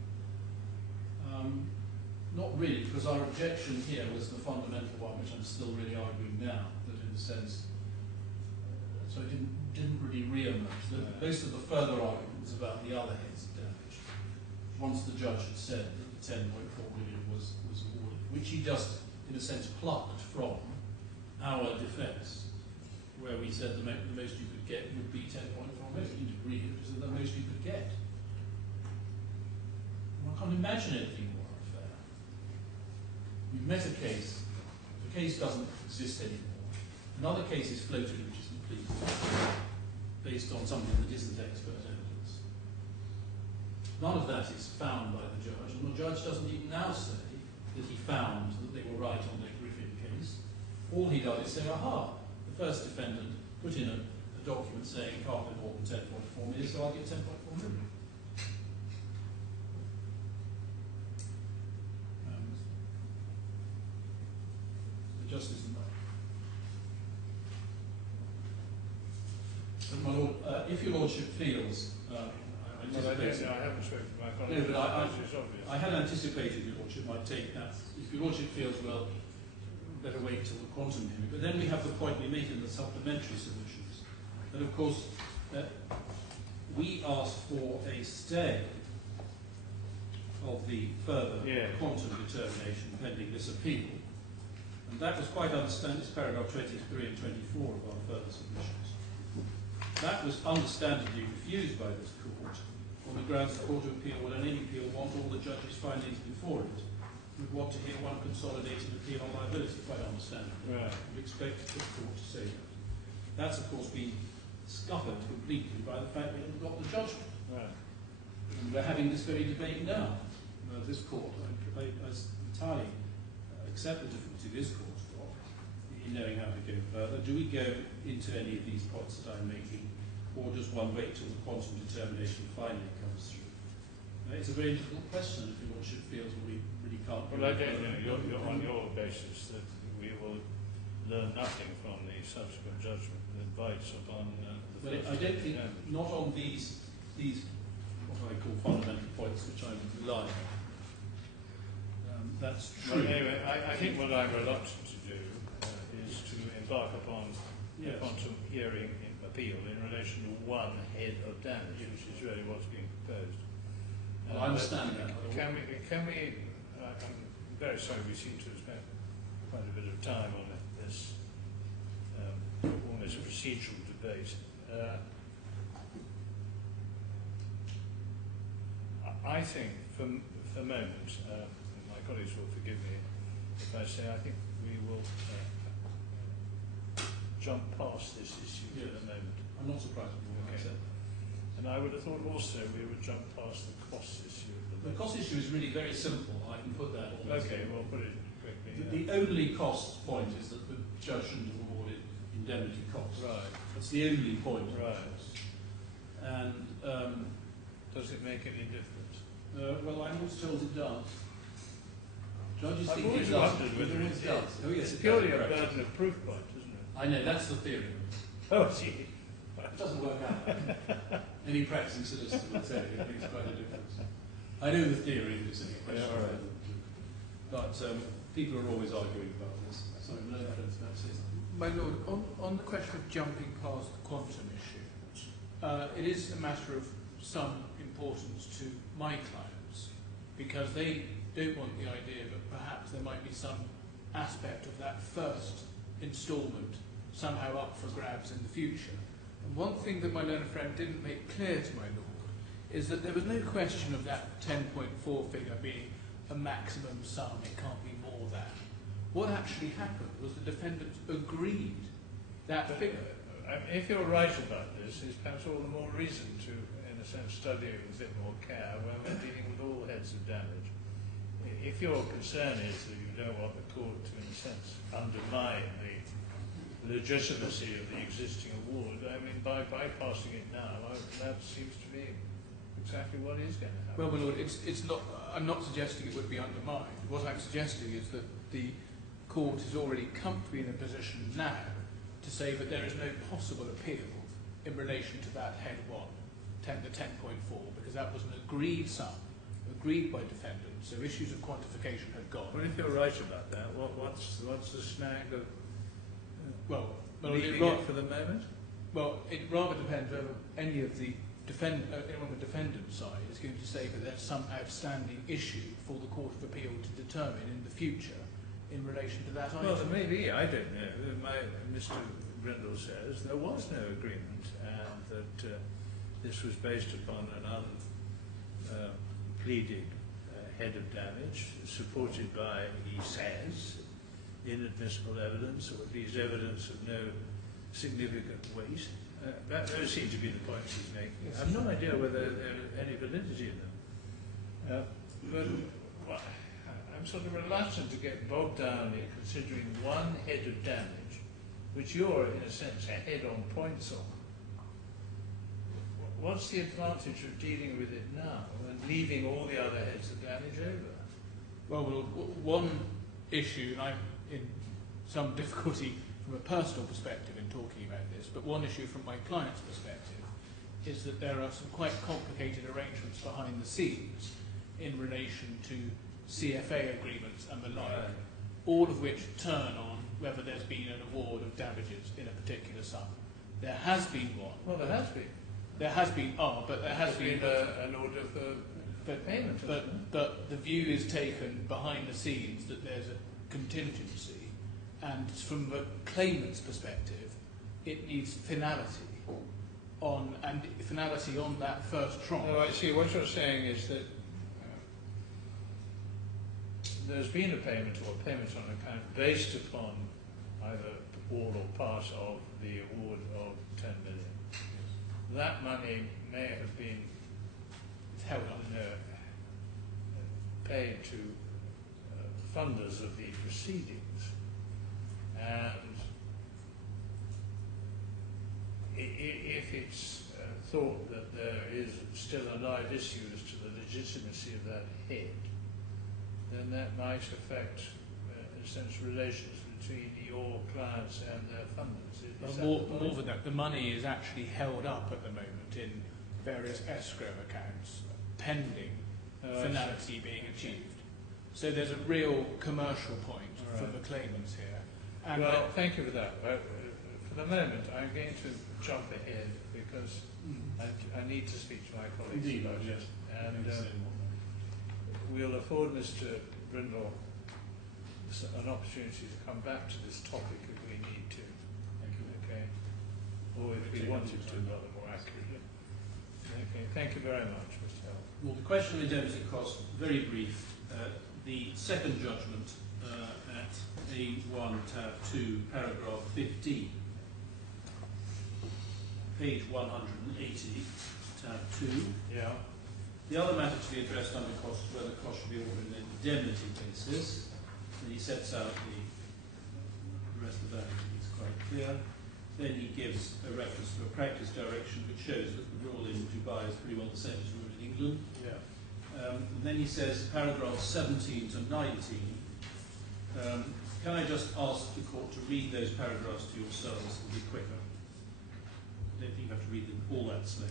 Not really, because our objection here was the fundamental one, which I'm still really arguing now, that in a sense, so it didn't really re-emerge. Most of the further argument was about the other heads of damage. Once the judge had said that the 10.4 million was awarded, which he just, in a sense, plucked from our defence, where we said the most you could get would be 10.4 million. He didn't agree, it was the most you could get. Well, I can't imagine anything more unfair. We've met a case, the case doesn't exist anymore. Another case is floated which isn't pleaded, based on something that isn't expert evidence. None of that is found by the judge, and the judge doesn't even now say that he found that they were right on their Griffin case. All he does is say, aha, the first defendant put in a document saying it can't be more than 10.4 million, so I'll get 10.4 million. It just isn't that. But my Lord, if your Lordship feels, I haven't spoken to my colleague. No, but I had anticipated your Lordship might take that. If your Lordship feels, well, better wait till the quantum hearing. But then we have the point we make in the supplementary submissions. And of course, we asked for a stay of the further quantum determination pending this appeal. And that was quite understandable. It's paragraph 23 and 24 of our further submissions. That was understandably refused by this court on the grounds the Court of Appeal will, in any appeal, want all the judge's findings before it. We want to hear one consolidated appeal on liability, quite understandably. Right. We expect the court to say that. That's, of course, been scuppered completely by the fact we haven't got the judgment. Right. And we're having this very debate now. This court, I entirely accept the difficulty this court's got in knowing how to go further. Do we go into any of these points that I'm making, or does one wait till the quantum determination finally comes through? It's a very difficult question if your Lordship feels we really can't. Well, I don't know. You're on your basis that we will learn nothing from the subsequent judgment that bites upon the Well, I don't think, not on these what I call fundamental points which I would rely on. That's true. Well, anyway, I think what I'm reluctant to do is to embark upon a quantum hearing appeal in relation to one head of damage, which is really what's being proposed. Well, I understand that. Can we I'm very sorry we seem to have spent quite a bit of time on this almost procedural debate. I think, for a moment, my colleagues will forgive me if I say I think we will jump past this issue for the moment. I'm not surprised with what I said. And I would have thought also we would jump past the cost issue. The cost issue is really very simple. I can put that on. Okay, well, put it quickly. The only cost point is that the judge shouldn't have awarded indemnity costs. Right. That's the only point. Right. And does it make any difference? well, I'm always told it does. Judges I've think always it does. wondered whether it does. Oh yes, It's it purely does. a burden of proof point, isn't it? I know, that's the theory. Oh, gee. It doesn't work out. Any practicing solicitor will tell you it makes quite a difference. I know the theory, but it's a question. Yeah, all right. But people are always arguing about this. So no offence, that's it. My Lord, on the question of jumping past the quantum issue, it is a matter of some importance to my clients because they don't want the idea that perhaps there might be some aspect of that first instalment somehow up for grabs in the future. And one thing that my learned friend didn't make clear to my Lord is that there was no question of that 10.4 figure being a maximum sum, it can't be more than. What actually happened was the defendants agreed that figure. If you're right about this, it's perhaps all the more reason to, in a sense, study it with a bit more care when we're dealing with all heads of damage. If your concern is that you don't want the court to, in a sense, undermine the legitimacy of the existing award, I mean, by bypassing it now, that seems to be exactly what is going to happen. Well, my Lord, it's not. I'm not suggesting it would be undermined. What I'm suggesting is that the court is already comfortably in a position now to say that there is no possible appeal in relation to that head 1, the 10.4, because that was an agreed sum, agreed by defendants. So issues of quantification had gone. Well, if you're right about that, what's the snag of leaving it for the moment? Well, it rather depends whether any of the on the defendant's side is going to say that there's some outstanding issue for the Court of Appeal to determine in the future in relation to that item. Well, there may be, I don't know. Mr. Grindle says there was no agreement and that this was based upon an unpleaded head of damage supported by, he says, inadmissible evidence or at least evidence of no significant weight. Those seem to be the points he's making. Yes. I have no idea whether there is any validity in them. But well, I'm sort of reluctant to get bogged down in considering one head of damage, which you're, in a sense, ahead on points on. What's the advantage of dealing with it now and leaving all the other heads of damage over? Well, one issue, and I'm in some difficulty from a personal perspective in talking about this, but one issue from my client's perspective is that there are some quite complicated arrangements behind the scenes in relation to CFA agreements and the like, all of which turn on whether there's been an award of damages in a particular sum. There has been one. Well, there has been. There has been, but there has been an order for payment. But the view is taken behind the scenes that there's a contingency, and from the claimant's perspective, it needs finality on that first tranche. No, I see. What you're saying is that there's been a payment or a payment on account based upon either all or part of the award of 10 million. That money may have been held up, paid to funders of the proceedings, and if it's thought that there is still a live issue as to the legitimacy of that head, then that might affect, in a sense, relations between your clients and their funders. more than that, the money is actually held up at the moment in various escrow accounts, pending finality being achieved. So there's a real commercial point for the claimants here. And well, thank you for that. For the moment, I'm going to jump ahead because I need to speak to my colleagues about it. And we'll afford Mr. Brindle an opportunity to come back to this topic if we need to. Okay. Or if we wanted to, rather more accurately. Okay. Thank you very much, Mr. Hill. Well, the question of indemnity costs, very brief. The second judgment at A1 tab 2 paragraph 15. Page 180 tab 2. Yeah. The other matter to be addressed under costs is whether costs should be ordered in indemnity cases. And he sets out the rest of that, I think it's quite clear. Then he gives a reference to a practice direction which shows that the rule in Dubai is pretty well the same as the rule in England. Yeah. And then he says, paragraphs 17 to 19. Can I just ask the court to read those paragraphs to yourselves a bit quicker? I don't think you have to read them all that slowly.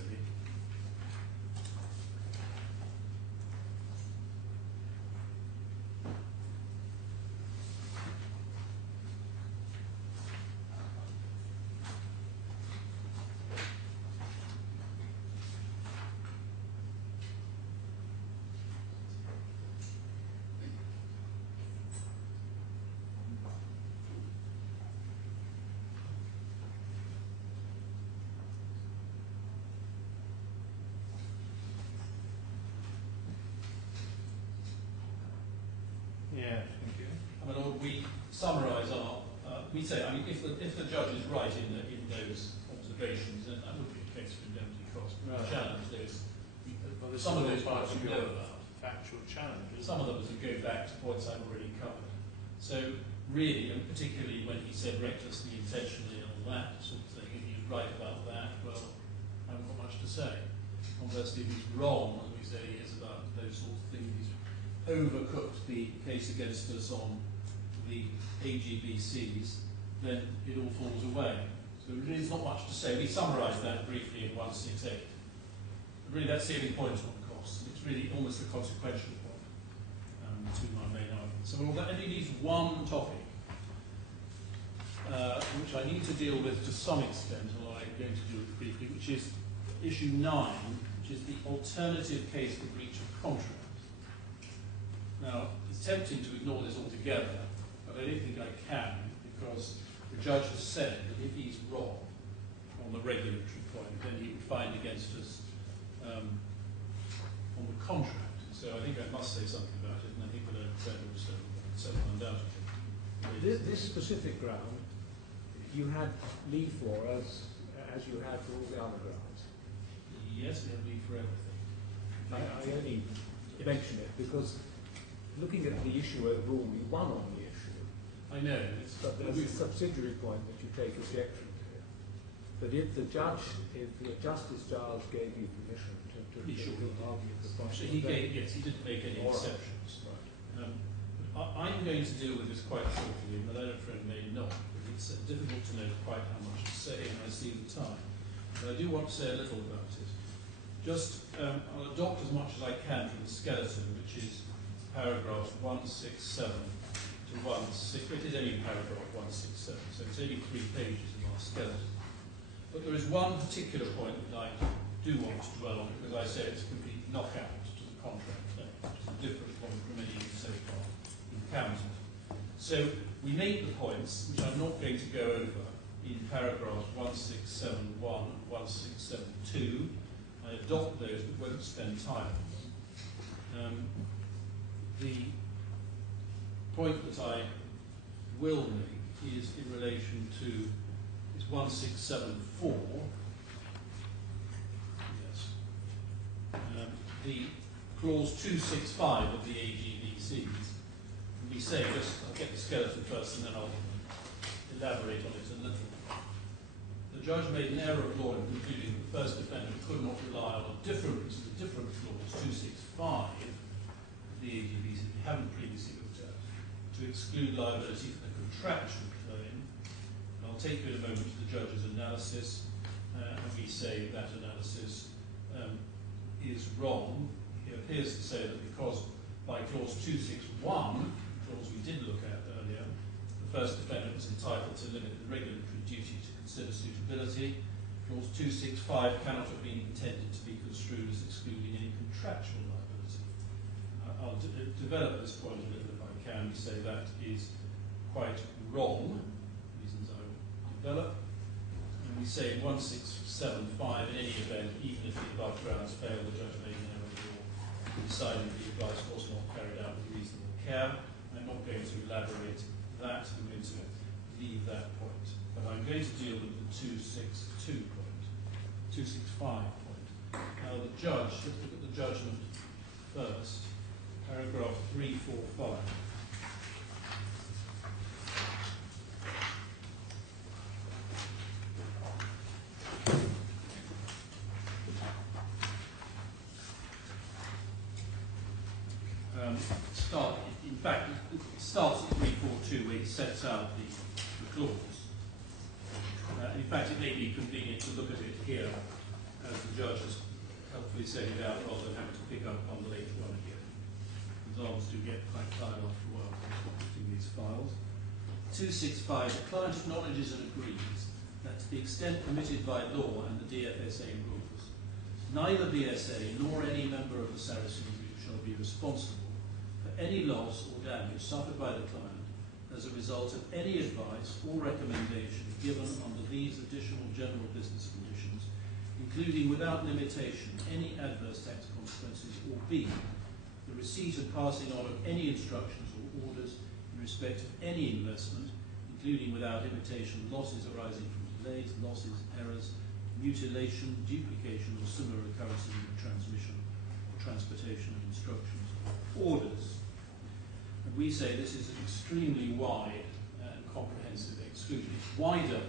Yeah, thank you. I mean, we summarise our, we say, I mean, if the judge is right in those observations, then that would be a case for indemnity cost. Right. Challenge those. Well, this Some of is those parts part you of know your about. factual challenge. Some of them would go back to points I've already covered. So really, and particularly when he said recklessly, intentionally, and all that sort of thing, if he's right about that, well, I haven't got much to say. Conversely, if he's wrong, as we say he is about those sorts of things, he's overcooked the case against us on the AGBCs, then it all falls away. So really there's not much to say. We summarised that briefly in 168. Really that's the only point on costs. It's really almost a consequential point to my main argument. So that only leaves one topic, which I need to deal with to some extent, although I'm going to do it briefly, which is issue 9, which is the alternative case for breach of contract. Now, it's tempting to ignore this altogether, but I don't think I can, because the judge has said that if he's wrong on the regulatory point, then he would find against us on the contract. So I think I must say something about it, and I think that I've said also several undoubtedly. This specific ground, you had leave for as you had for all the other grounds. Yes, we have leave for everything. I only mention it because looking at the issue overall, we won on the issue. I know. But there's a subsidiary point that you take objection to. But if the Justice Giles gave you permission to argue the point, So he didn't make any exceptions. Right. I'm going to deal with this quite shortly, and my learned friend may not, but it's difficult to know quite how much to say, and I see the time. But I do want to say a little about it. Just, I'll adopt as much as I can from the skeleton, which is paragraphs 167 to 16. It is only paragraph 167, so it's only 3 pages of our skeleton. But there is one particular point that I do want to dwell on, because I say it's a complete knockout to the contract claim, which is a different point from any so far encountered. So we make the points, which I'm not going to go over, in paragraphs 1671 and 1672. I adopt those but won't spend time on them. The point that I will make is in relation to 1674. Yes. The clause 265 of the AGBCs. We say, I'll get the skeleton first and then I'll elaborate on it a little. The judge made an error of law in concluding that the first defendant could not rely on a different clause, 265, of the AGBC that we haven't previously looked at, to exclude liability for the contractual claim. And I'll take you in a moment to the judge's analysis, and we say that analysis is wrong. He appears to say that because by clause 261, clause we did look at earlier, the first defendant was entitled to limit the regulatory duty to consider suitability. Clause 265 cannot have been intended to be construed as excluding any contractual liability. I'll develop this point a little if I can to say that is quite wrong, reasons I will develop. And we say in 1675, in any event, even if the above grounds fail, the judge made an error of law, deciding the advice was not carried out with reasonable care. And I'm not going to elaborate that, I'm going to leave that point. But I'm going to deal with the 262 point, 265 point. Now the judge, let's look at the judgment first, paragraph 345. In fact, it starts at 342 where he sets out the clause. In fact, it may be convenient to look at it here as the judge has helpfully set it out rather than having to pick up on the later one again. The arms do get quite tired after a while looking these files. 265, the client acknowledges and agrees that to the extent permitted by law and the DFSA rules, neither BSA nor any member of the Saracen group shall be responsible for any loss or damage suffered by the client as a result of any advice or recommendation given under these additional general business conditions, including without limitation any adverse tax consequences, or B, the receipt and passing on of any instructions or orders in respect of any investment, including without limitation losses arising from delays, losses, errors, mutilation, duplication, or similar occurrences in the transmission or transportation of instructions or orders. And we say this is an extremely wide and comprehensive exclusion. It's wider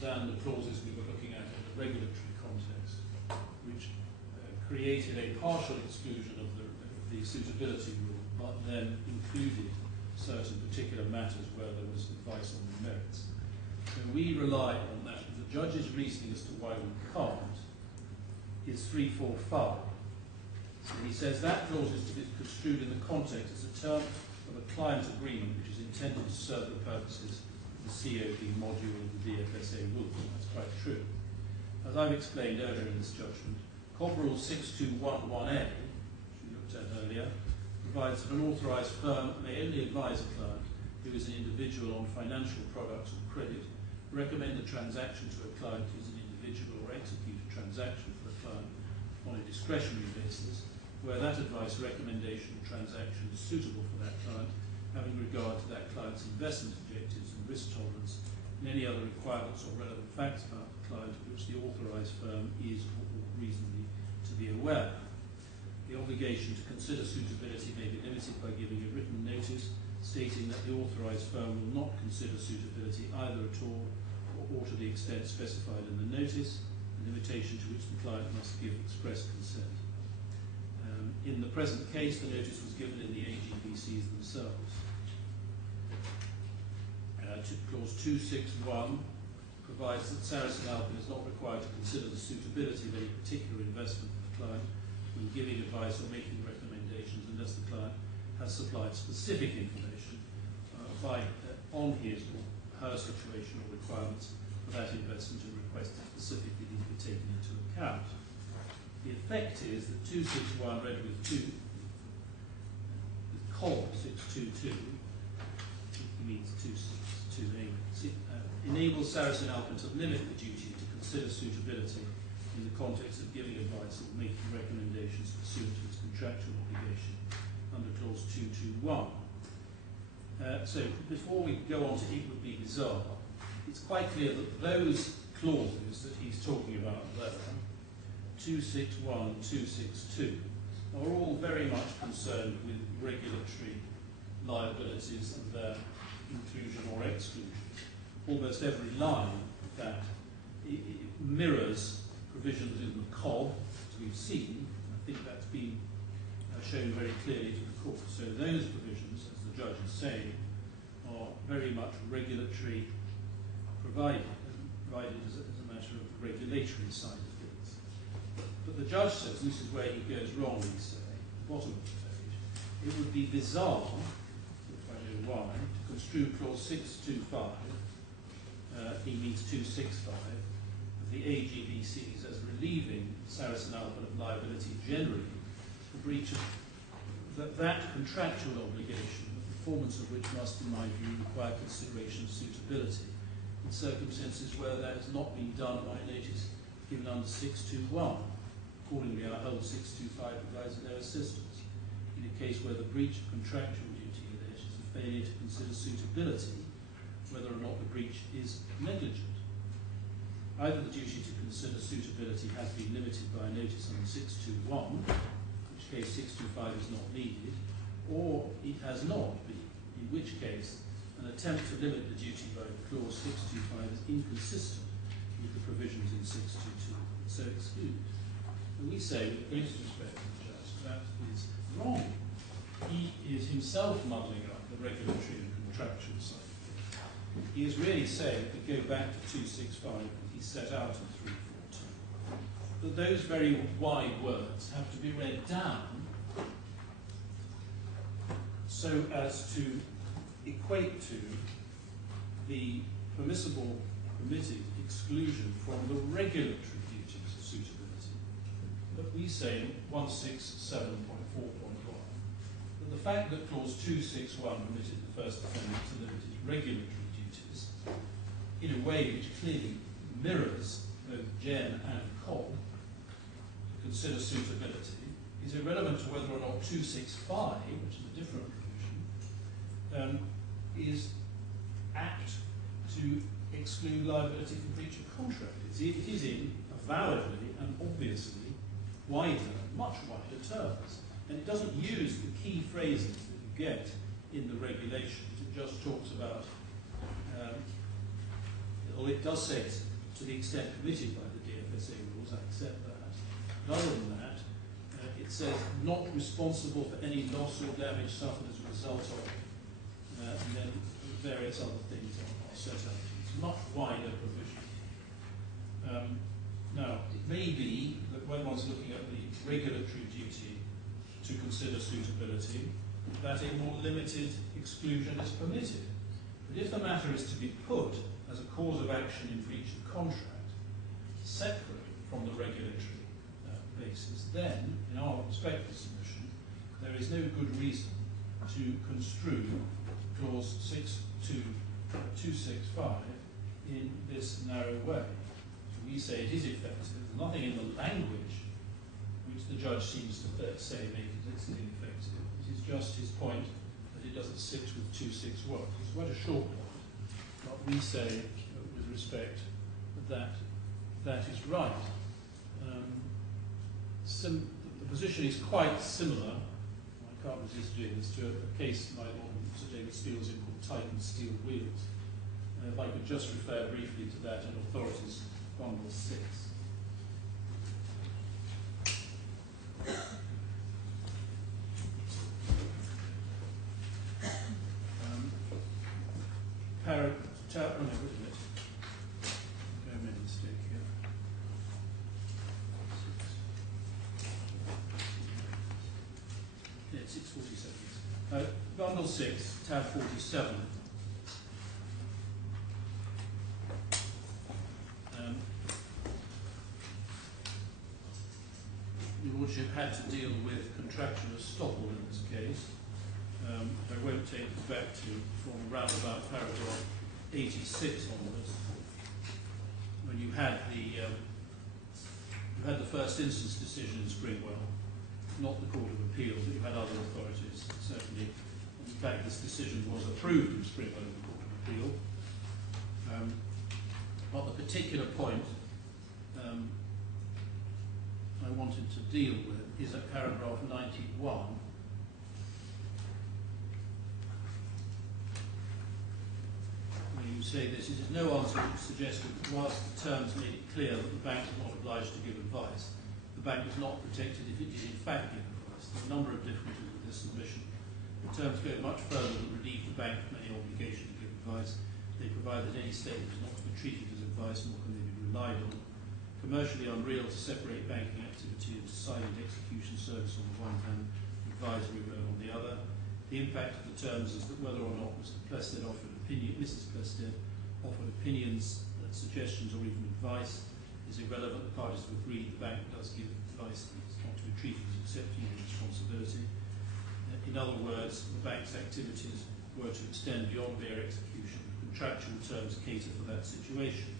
than the clauses we were looking at in the regulatory context, which created a partial exclusion of the suitability rule, but then included certain particular matters where there was advice on the merits. So we rely on that. The judge's reasoning as to why we can't is 345. So he says that clause is to be construed in the context as a term of a client agreement which is intended to serve the purposes of the COP module of the DFSA rules. That's quite true. As I've explained earlier in this judgment, COB Rule 6211A, which we looked at earlier, provides that an authorised firm may only advise a client who is an individual on financial products or credit, recommend a transaction to a client who is an individual, or execute a transaction for a client on a discretionary basis, where that advice, recommendation, or transaction is suitable for that client, having regard to that client's investment objectives and risk tolerance, and any other requirements or relevant facts about the client of which the authorised firm is or ought reasonably to be aware. The obligation to consider suitability may be limited by giving a written notice stating that the authorised firm will not consider suitability either at all or to the extent specified in the notice, a limitation to which the client must give express consent. In the present case, the notice was given in the AGBCs themselves. Clause 261 provides that Sarasin-Alpen is not required to consider the suitability of any particular investment for the client when giving advice or making recommendations unless the client has supplied specific information on his or her situation or requirements for that investment and requested specifically these be taken into account. The effect is that 261 read with COB 622, it means 262, enables Sarasin-Alpen to limit the duty to consider suitability in the context of giving advice or making recommendations pursuant to its contractual obligation under clause 221. So before we go on to it would be bizarre, it's quite clear that those clauses that he's talking about there, 261 and 262, are all very much concerned with regulatory liabilities and their inclusion or exclusion. Almost every line that mirrors provisions in the COB, as we've seen. I think that's been shown very clearly to the court. So those provisions, as the judge is saying, are very much regulatory provided as a matter of the regulatory side of things. But the judge says, and this is where he goes wrong, he's saying, at the bottom of the page, it would be bizarre, if I know why, to construe clause 625, he means 265, of the AGBCs as relieving Sarasin-Alpen of liability generally for breach of that contractual obligation, the performance of which must, in my view, require consideration of suitability in circumstances where that has not been done by notice given under 621. Accordingly, I hold 625 provides no assistance in a case where the breach of contractual duty alleged is the failure to consider suitability, whether or not the breach is negligent. Either the duty to consider suitability has been limited by a notice under 621, in which case 625 is not needed, or it has not been, in which case an attempt to limit the duty by clause 625 is inconsistent with the provisions in 622, so excluded. And we say, with the greatest respect to the judge, that is wrong. He is himself muddling up the regulatory and contractual side. He is really saying, if we go back to 265, that he set out in 314, that those very wide words have to be read down so as to equate to the permissible, permitted exclusion from the regulatory duties of suitability. But we say in 167.4.1 that the fact that clause 261 permitted the first defendant to limit his regulatory duties in a way which clearly mirrors both Jen and Cobb to consider suitability is irrelevant to whether or not 265, which is a different provision, is apt to exclude liability for breach of contract. It is in avowedly and obviously wider, much wider terms. And it doesn't use the key phrases that you get in the regulations. It just talks about, or it does say to the extent permitted by the DFSA rules, I accept that. But other than that, it says not responsible for any loss or damage suffered as a result of, and then various other things are set out. It's a much wider provision. Now, it may be that when one's looking at the regulatory duty to consider suitability, that a more limited exclusion is permitted. But if the matter is to be put as a cause of action in breach of contract, separate from the regulatory basis, then, in our respectful submission, there is no good reason to construe clause 265 in this narrow way. So we say it is effective. There's nothing in the language which the judge seems to say makes it ineffective. It is just his point that it doesn't sit with 261. It's quite a short point, but we say, with respect, that that is right. The position is quite similar. I can't resist doing this to a case my Lord Sir David Steele's in called Titan Steel Wheels. If I could just refer briefly to that in Authorities Bundle 6. I made a mistake here. Yeah, 647. Bundle 6, tab 47. Your Lordship had to deal with contractual estoppel in this case. I won't take you back to from around about paragraph 86 onwards, when you had the first instance decision in Springwell, not the Court of Appeal, but you had other authorities, certainly. In fact, this decision was approved in Springwell in the Court of Appeal. But the particular point I wanted to deal with is at paragraph 91. You say this, it is no answer to suggest that whilst the terms made it clear that the bank was not obliged to give advice, the bank was not protected if it did in fact give advice. There are a number of differences with this submission. The terms go much further than relieve the bank from any obligation to give advice. They provide that any statement is not to be treated as advice, nor can they be relied on. Commercially unreal to separate banking activity into silent execution service on the one hand, advisory role on the other. The impact of the terms is that whether or not Mrs. Plested offered opinions, suggestions or even advice is irrelevant. The parties have agreed the bank does give advice and it's not to be treated as accepting your responsibility. In other words, the bank's activities were to extend beyond mere execution. Contractual terms cater for that situation.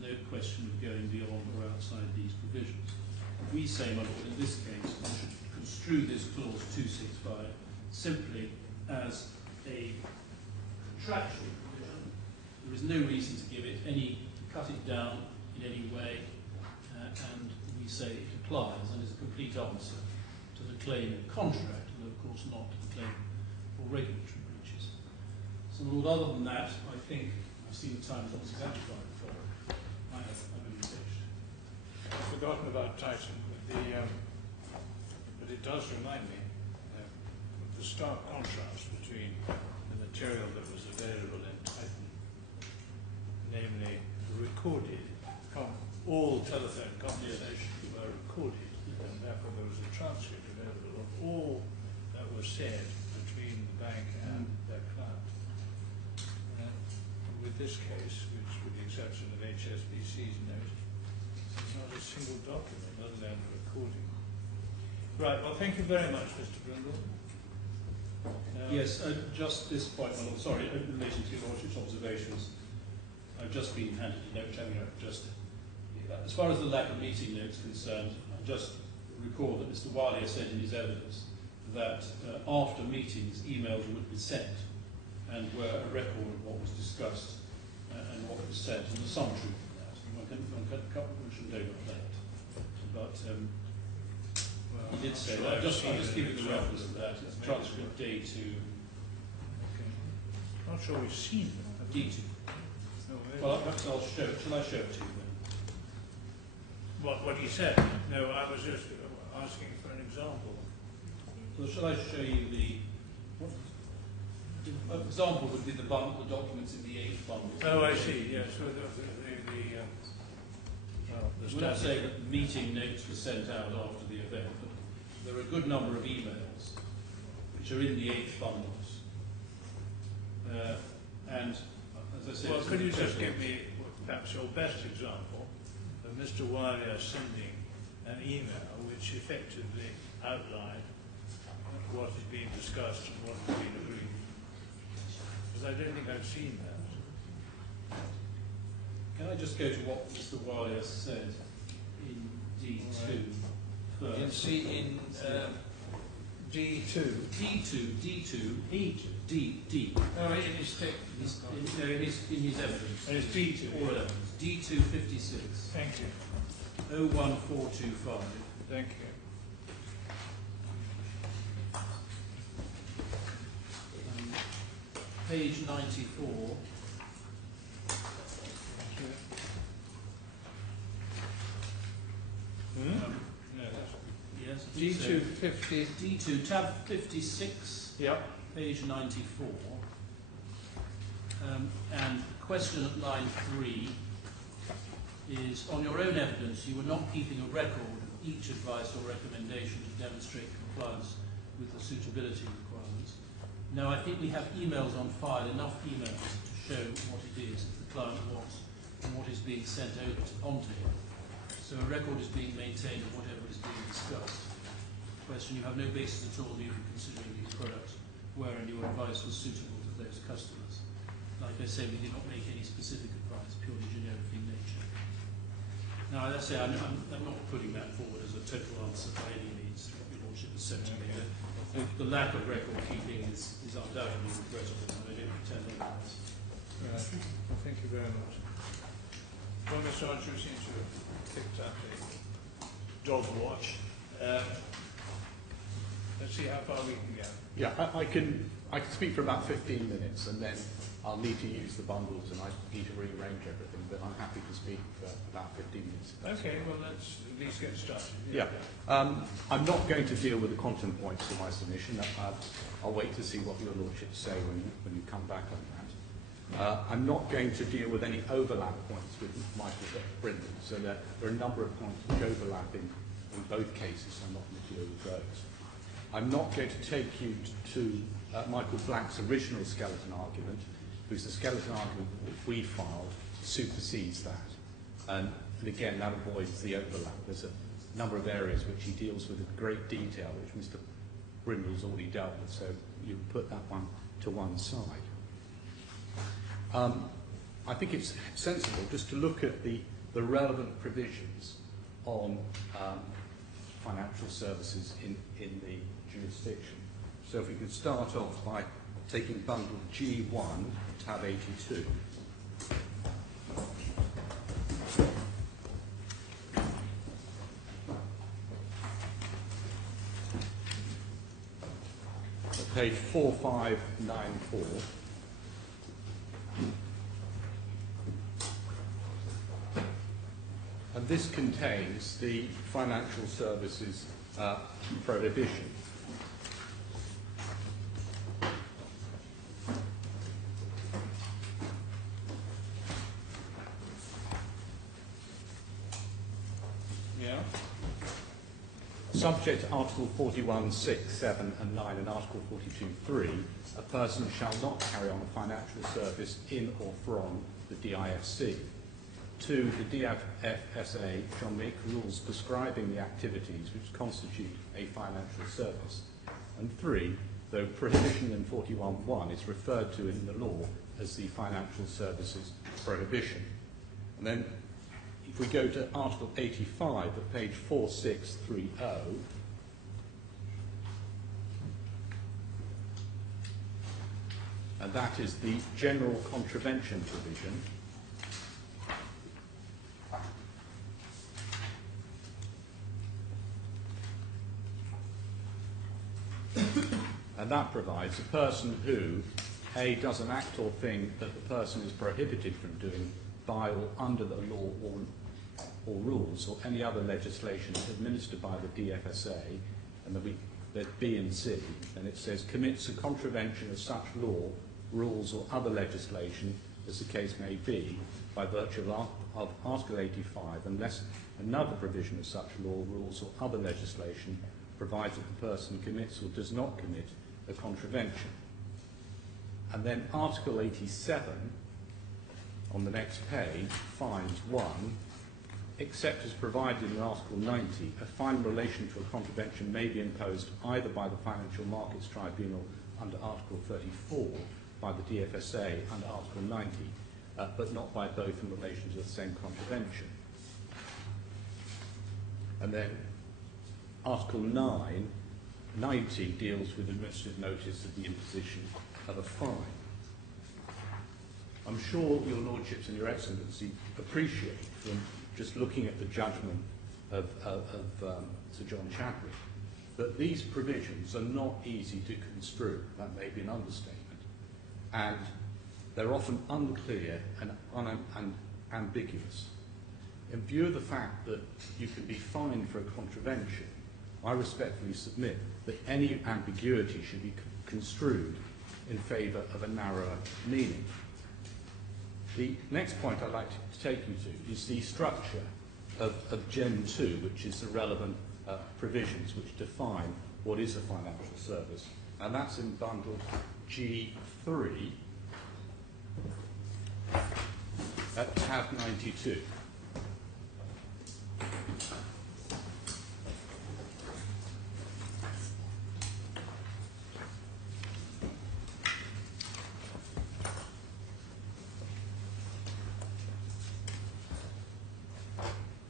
There's no question of going beyond or outside these provisions. We say, my Lord, in this case, we should construe this clause 265 simply as a contractual provision. There is no reason to cut it down in any way, and we say it applies and is a complete answer to the claim of contract, and of course not to the claim for regulatory breaches. So, Lord, other than that, I think I've seen the time is exactly 5 o'clock. I have only finished. I've forgotten about Titan, but it does remind me of the stark contrast between the material that was available in Titan, namely recorded, all telephone conversations were recorded, and therefore there was a transcript available of all that was said between the bank and their client. With this case, which with the exception of HSBC's note, there's not a single document other than a recording. Right, well thank you very much, Mr. Brindle. Yes, just this point, well, sorry, in relation to your Lordship's observations, I've just been handed a note, as far as the lack of meeting notes concerned, I just recall that Mr. Alia said in his evidence that after meetings, emails would be sent and were a record of what was discussed and what was said, and there's some truth in that. One shouldn't overplay it. But he did say that. I'll just give you the reference to that. It's transcript D2. Okay. Not sure we've seen them. D2. No, Well, perhaps I'll show it. Shall I show it to you then? what he said? No, I was just asking for an example. Well, shall I show you the example would be the documents in the 8th bundle. Oh, I see. Yes. So We're not saying that meeting notes were sent out after the event, but there are a good number of emails which are in the 8th bundles. And as I said, well, could you just give me perhaps your best example of Mr. Alia sending an email which effectively outlined what is being discussed and what has been agreed? Because I don't think I've seen that. Can I just go to what Mr. Alia said in D2 first? In D2. D. Oh, in his text. In his evidence. And it's D2. All evidence. D2 56. Thank you. 01425. Thank you. Page 94. Yes. D2 50. D2 tab 56. Yep. Page 94. And question at line 3 is, on your own evidence, you were not keeping a record of each advice or recommendation to demonstrate compliance with the suitability requirements. Now, I think we have emails on file, enough emails to show what it is the client wants and what is being sent over onto him. So a record is being maintained of whatever is being discussed. Question, you have no basis at all even considering these products wherein your advice was suitable to those customers. Like I say, we did not make any specific advice, purely generic in nature. Now, as I say, I'm not putting that forward as a total answer by any means. What your Lordship has said to me. The lack of record keeping is undoubtedly regrettable, and I don't pretend otherwise. Right. Well, thank you very much. Well, Mr. Archer, you seem to have picked up a dog watch. Let's see how far we can go. Yeah, I can speak for about 15 minutes, and then I'll need to use the bundles, and I need to rearrange everything. But I'm happy to speak for about 15 minutes. Okay, well let's at least get started. Yeah, I'm not going to deal with the content points of my submission. I'll wait to see what your Lordship say when you come back on that. I'm not going to deal with any overlap points with Michael Brindle. So there are a number of points which overlap in both cases. So I'm not going to deal with those. I'm not going to take you to Michael Black's original skeleton argument, because the skeleton argument that we filed supersedes that. And again, that avoids the overlap. There's a number of areas which he deals with in great detail, which Mr. Brindle's already dealt with, so you put that one to one side. I think it's sensible just to look at the relevant provisions on financial services in the jurisdiction. So if we could start off by taking bundle G1, tab 82. Page 4594. And this contains the financial services prohibition. Yeah. Subject to Article 41(6), 7 and 9 and Article 42(3), a person shall not carry on a financial service in or from the DIFC. 2, the DFSA shall make rules prescribing the activities which constitute a financial service. And 3, though prohibition in 41(1) is referred to in the law as the financial services prohibition. And then if we go to Article 85 at page 4630, and that is the general contravention provision. And that provides a person who, A, does an act or thing that the person is prohibited from doing by or under the law or rules or any other legislation administered by the DFSA, and there's B and C, and it says commits a contravention of such law, rules or other legislation as the case may be by virtue of Article 85 unless another provision of such law, rules or other legislation provides that the person commits or does not commit a contravention. And then Article 87 on the next page finds 1, except as provided in Article 90, a fine in relation to a contravention may be imposed either by the Financial Markets Tribunal under Article 34, by the DFSA under Article 90, but not by both in relation to the same contravention. And then Article 90 deals with administrative notice of the imposition of a fine. I'm sure your Lordships and your Excellency appreciate from just looking at the judgment of Sir John Chadwick that these provisions are not easy to construe. That may be an understatement. And they're often unclear and ambiguous. In view of the fact that you can be fined for a contravention, I respectfully submit that any ambiguity should be construed in favour of a narrower meaning. The next point I'd like to take you to is the structure of Gen 2, which is the relevant provisions which define what is a financial service, and that's in bundle G3 at tab 92.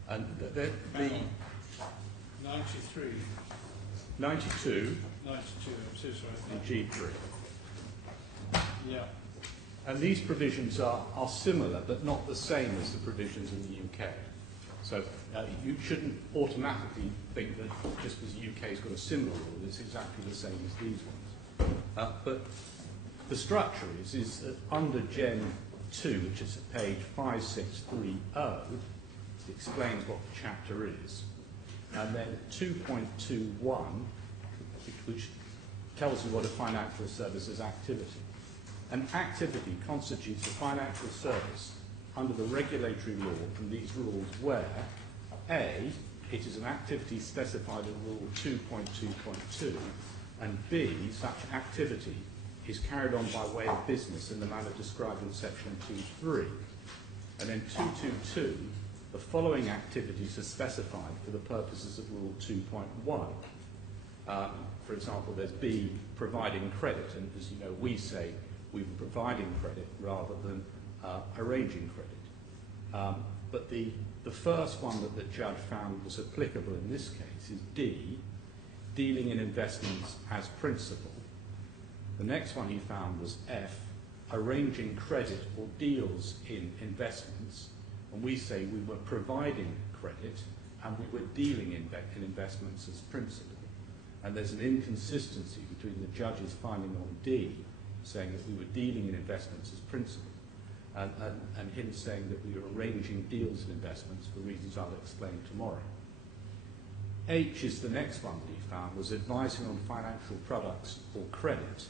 And the 93. 92 I'm so sorry. and G3. Yeah. And these provisions are similar, but not the same as the provisions in the UK. So you shouldn't automatically think that just because the UK's got a similar rule, it's exactly the same as these ones. But the structure is that under Gen 2, which is at page 5630, it explains what the chapter is. And then 2.21, which tells you what a financial services activity. An activity constitutes a financial service under the regulatory law from these rules where A, it is an activity specified in Rule 2.2.2, and B, such activity is carried on by way of business in the manner described in Section 2.3. And then 2.2.2, the following activities are specified for the purposes of Rule 2.1. For example, there's B, providing credit, and as you know, we say we were providing credit rather than arranging credit. But the first one that the judge found was applicable in this case is D, dealing in investments as principal. The next one he found was F, arranging credit or deals in investments. And we say we were providing credit and we were dealing in investments as principal. And there's an inconsistency between the judge's finding on D, saying that we were dealing in investments as principal, and him saying that we were arranging deals in investments for reasons I'll explain tomorrow. H is the next one that he found, was advising on financial products or credit.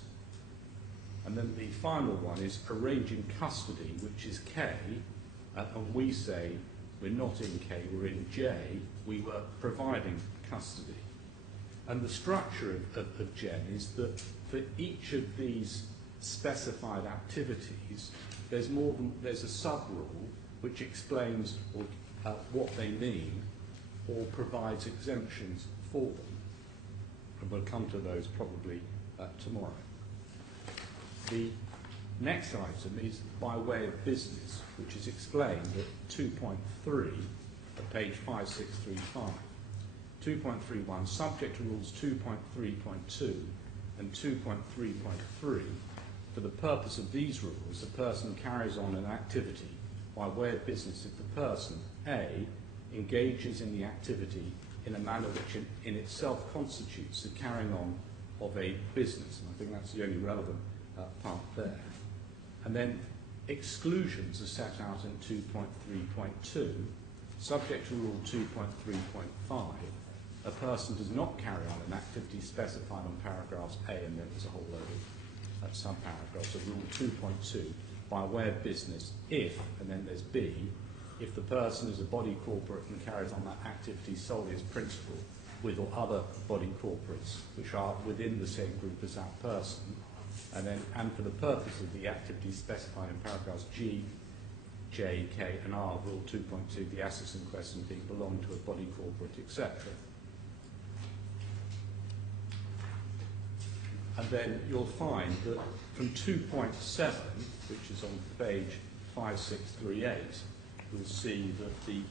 And then the final one is arranging custody, which is K, and we say we're not in K, we're in J, we were providing custody. And the structure of Jen is that for each of these specified activities, there's a sub-rule which explains what they mean or provides exemptions for them. And we'll come to those probably tomorrow. The next item is by way of business, which is explained at 2.3 at page 5635. 2.31, subject to rules 2.3.2 and 2.3.3. For the purpose of these rules, the person carries on an activity by way of business if the person, A, engages in the activity in a manner which in itself constitutes the carrying on of a business. And I think that's the only relevant part there. And then exclusions are set out in 2.3.2. Subject to rule 2.3.5, a person does not carry on an activity specified on paragraphs A, and then there's a whole load of subparagraphs of rule 2.2 by way of business if, and then there's B, if the person is a body corporate and carries on that activity solely as principal with or other body corporates which are within the same group as that person, and for the purpose of the activity specified in paragraphs G, J, K and R of rule 2.2, the assets in question being belong to a body corporate, etc. And then you'll find that from 2.7, which is on page 5638, you'll see that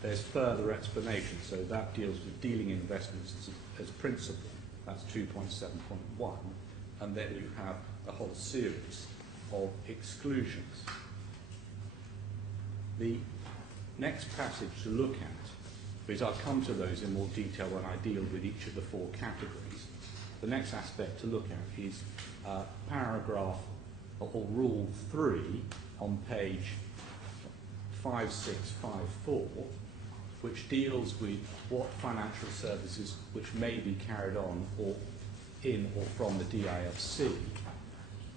there's further explanation. So that deals with dealing in investments as principal. That's 2.7.1. And then you have a whole series of exclusions. The next passage to look at, because I'll come to those in more detail when I deal with each of the four categories. The next aspect to look at is paragraph or rule 3 on page 5654, which deals with what financial services which may be carried on or in or from the DIFC.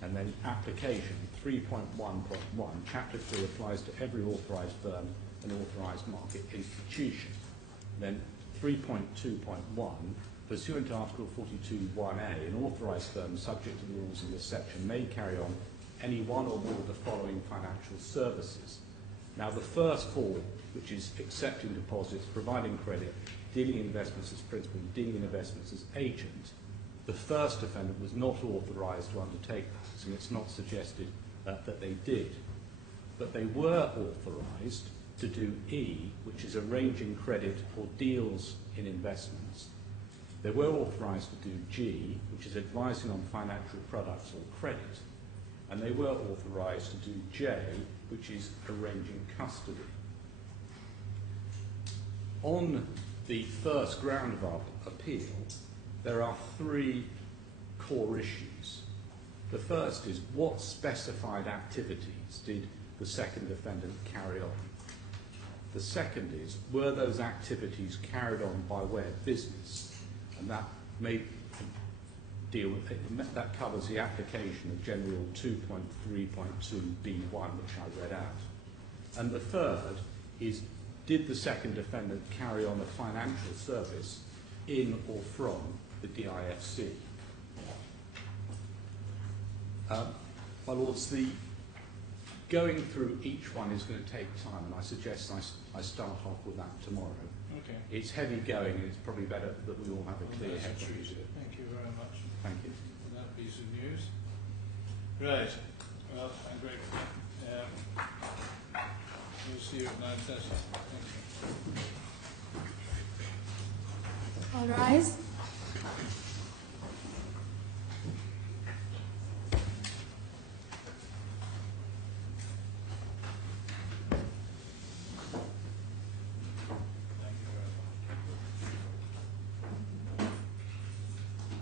And then application 3.1.1, chapter 3 applies to every authorised firm and authorised market institution. Then 3.2.1, pursuant to Article 42.1a, an authorised firm subject to the rules in this section may carry on any one or more of the following financial services. Now the first four, which is accepting deposits, providing credit, dealing in investments as principal, dealing in investments as agent, the first defendant was not authorised to undertake this, and it's not suggested that they did. But they were authorised to do E, which is arranging credit or deals in investments. They were authorised to do G, which is advising on financial products or credit. And they were authorised to do J, which is arranging custody. On the first ground of our appeal, there are three core issues. The first is what specified activities did the second defendant carry on? The second is, were those activities carried on by way of business? And that may deal with, that covers the application of General 2.3.2b1, which I read out. And the third is, did the second defendant carry on a financial service in or from the DIFC? My Lords, the going through each one is going to take time, and I suggest I start off with that tomorrow. Okay. It's heavy going, and it's probably better that we all have a clear head. Thank you very much. Thank you. For that piece of news. Right. Well, I'm grateful. We'll see you at 9:30. Thank you. All rise.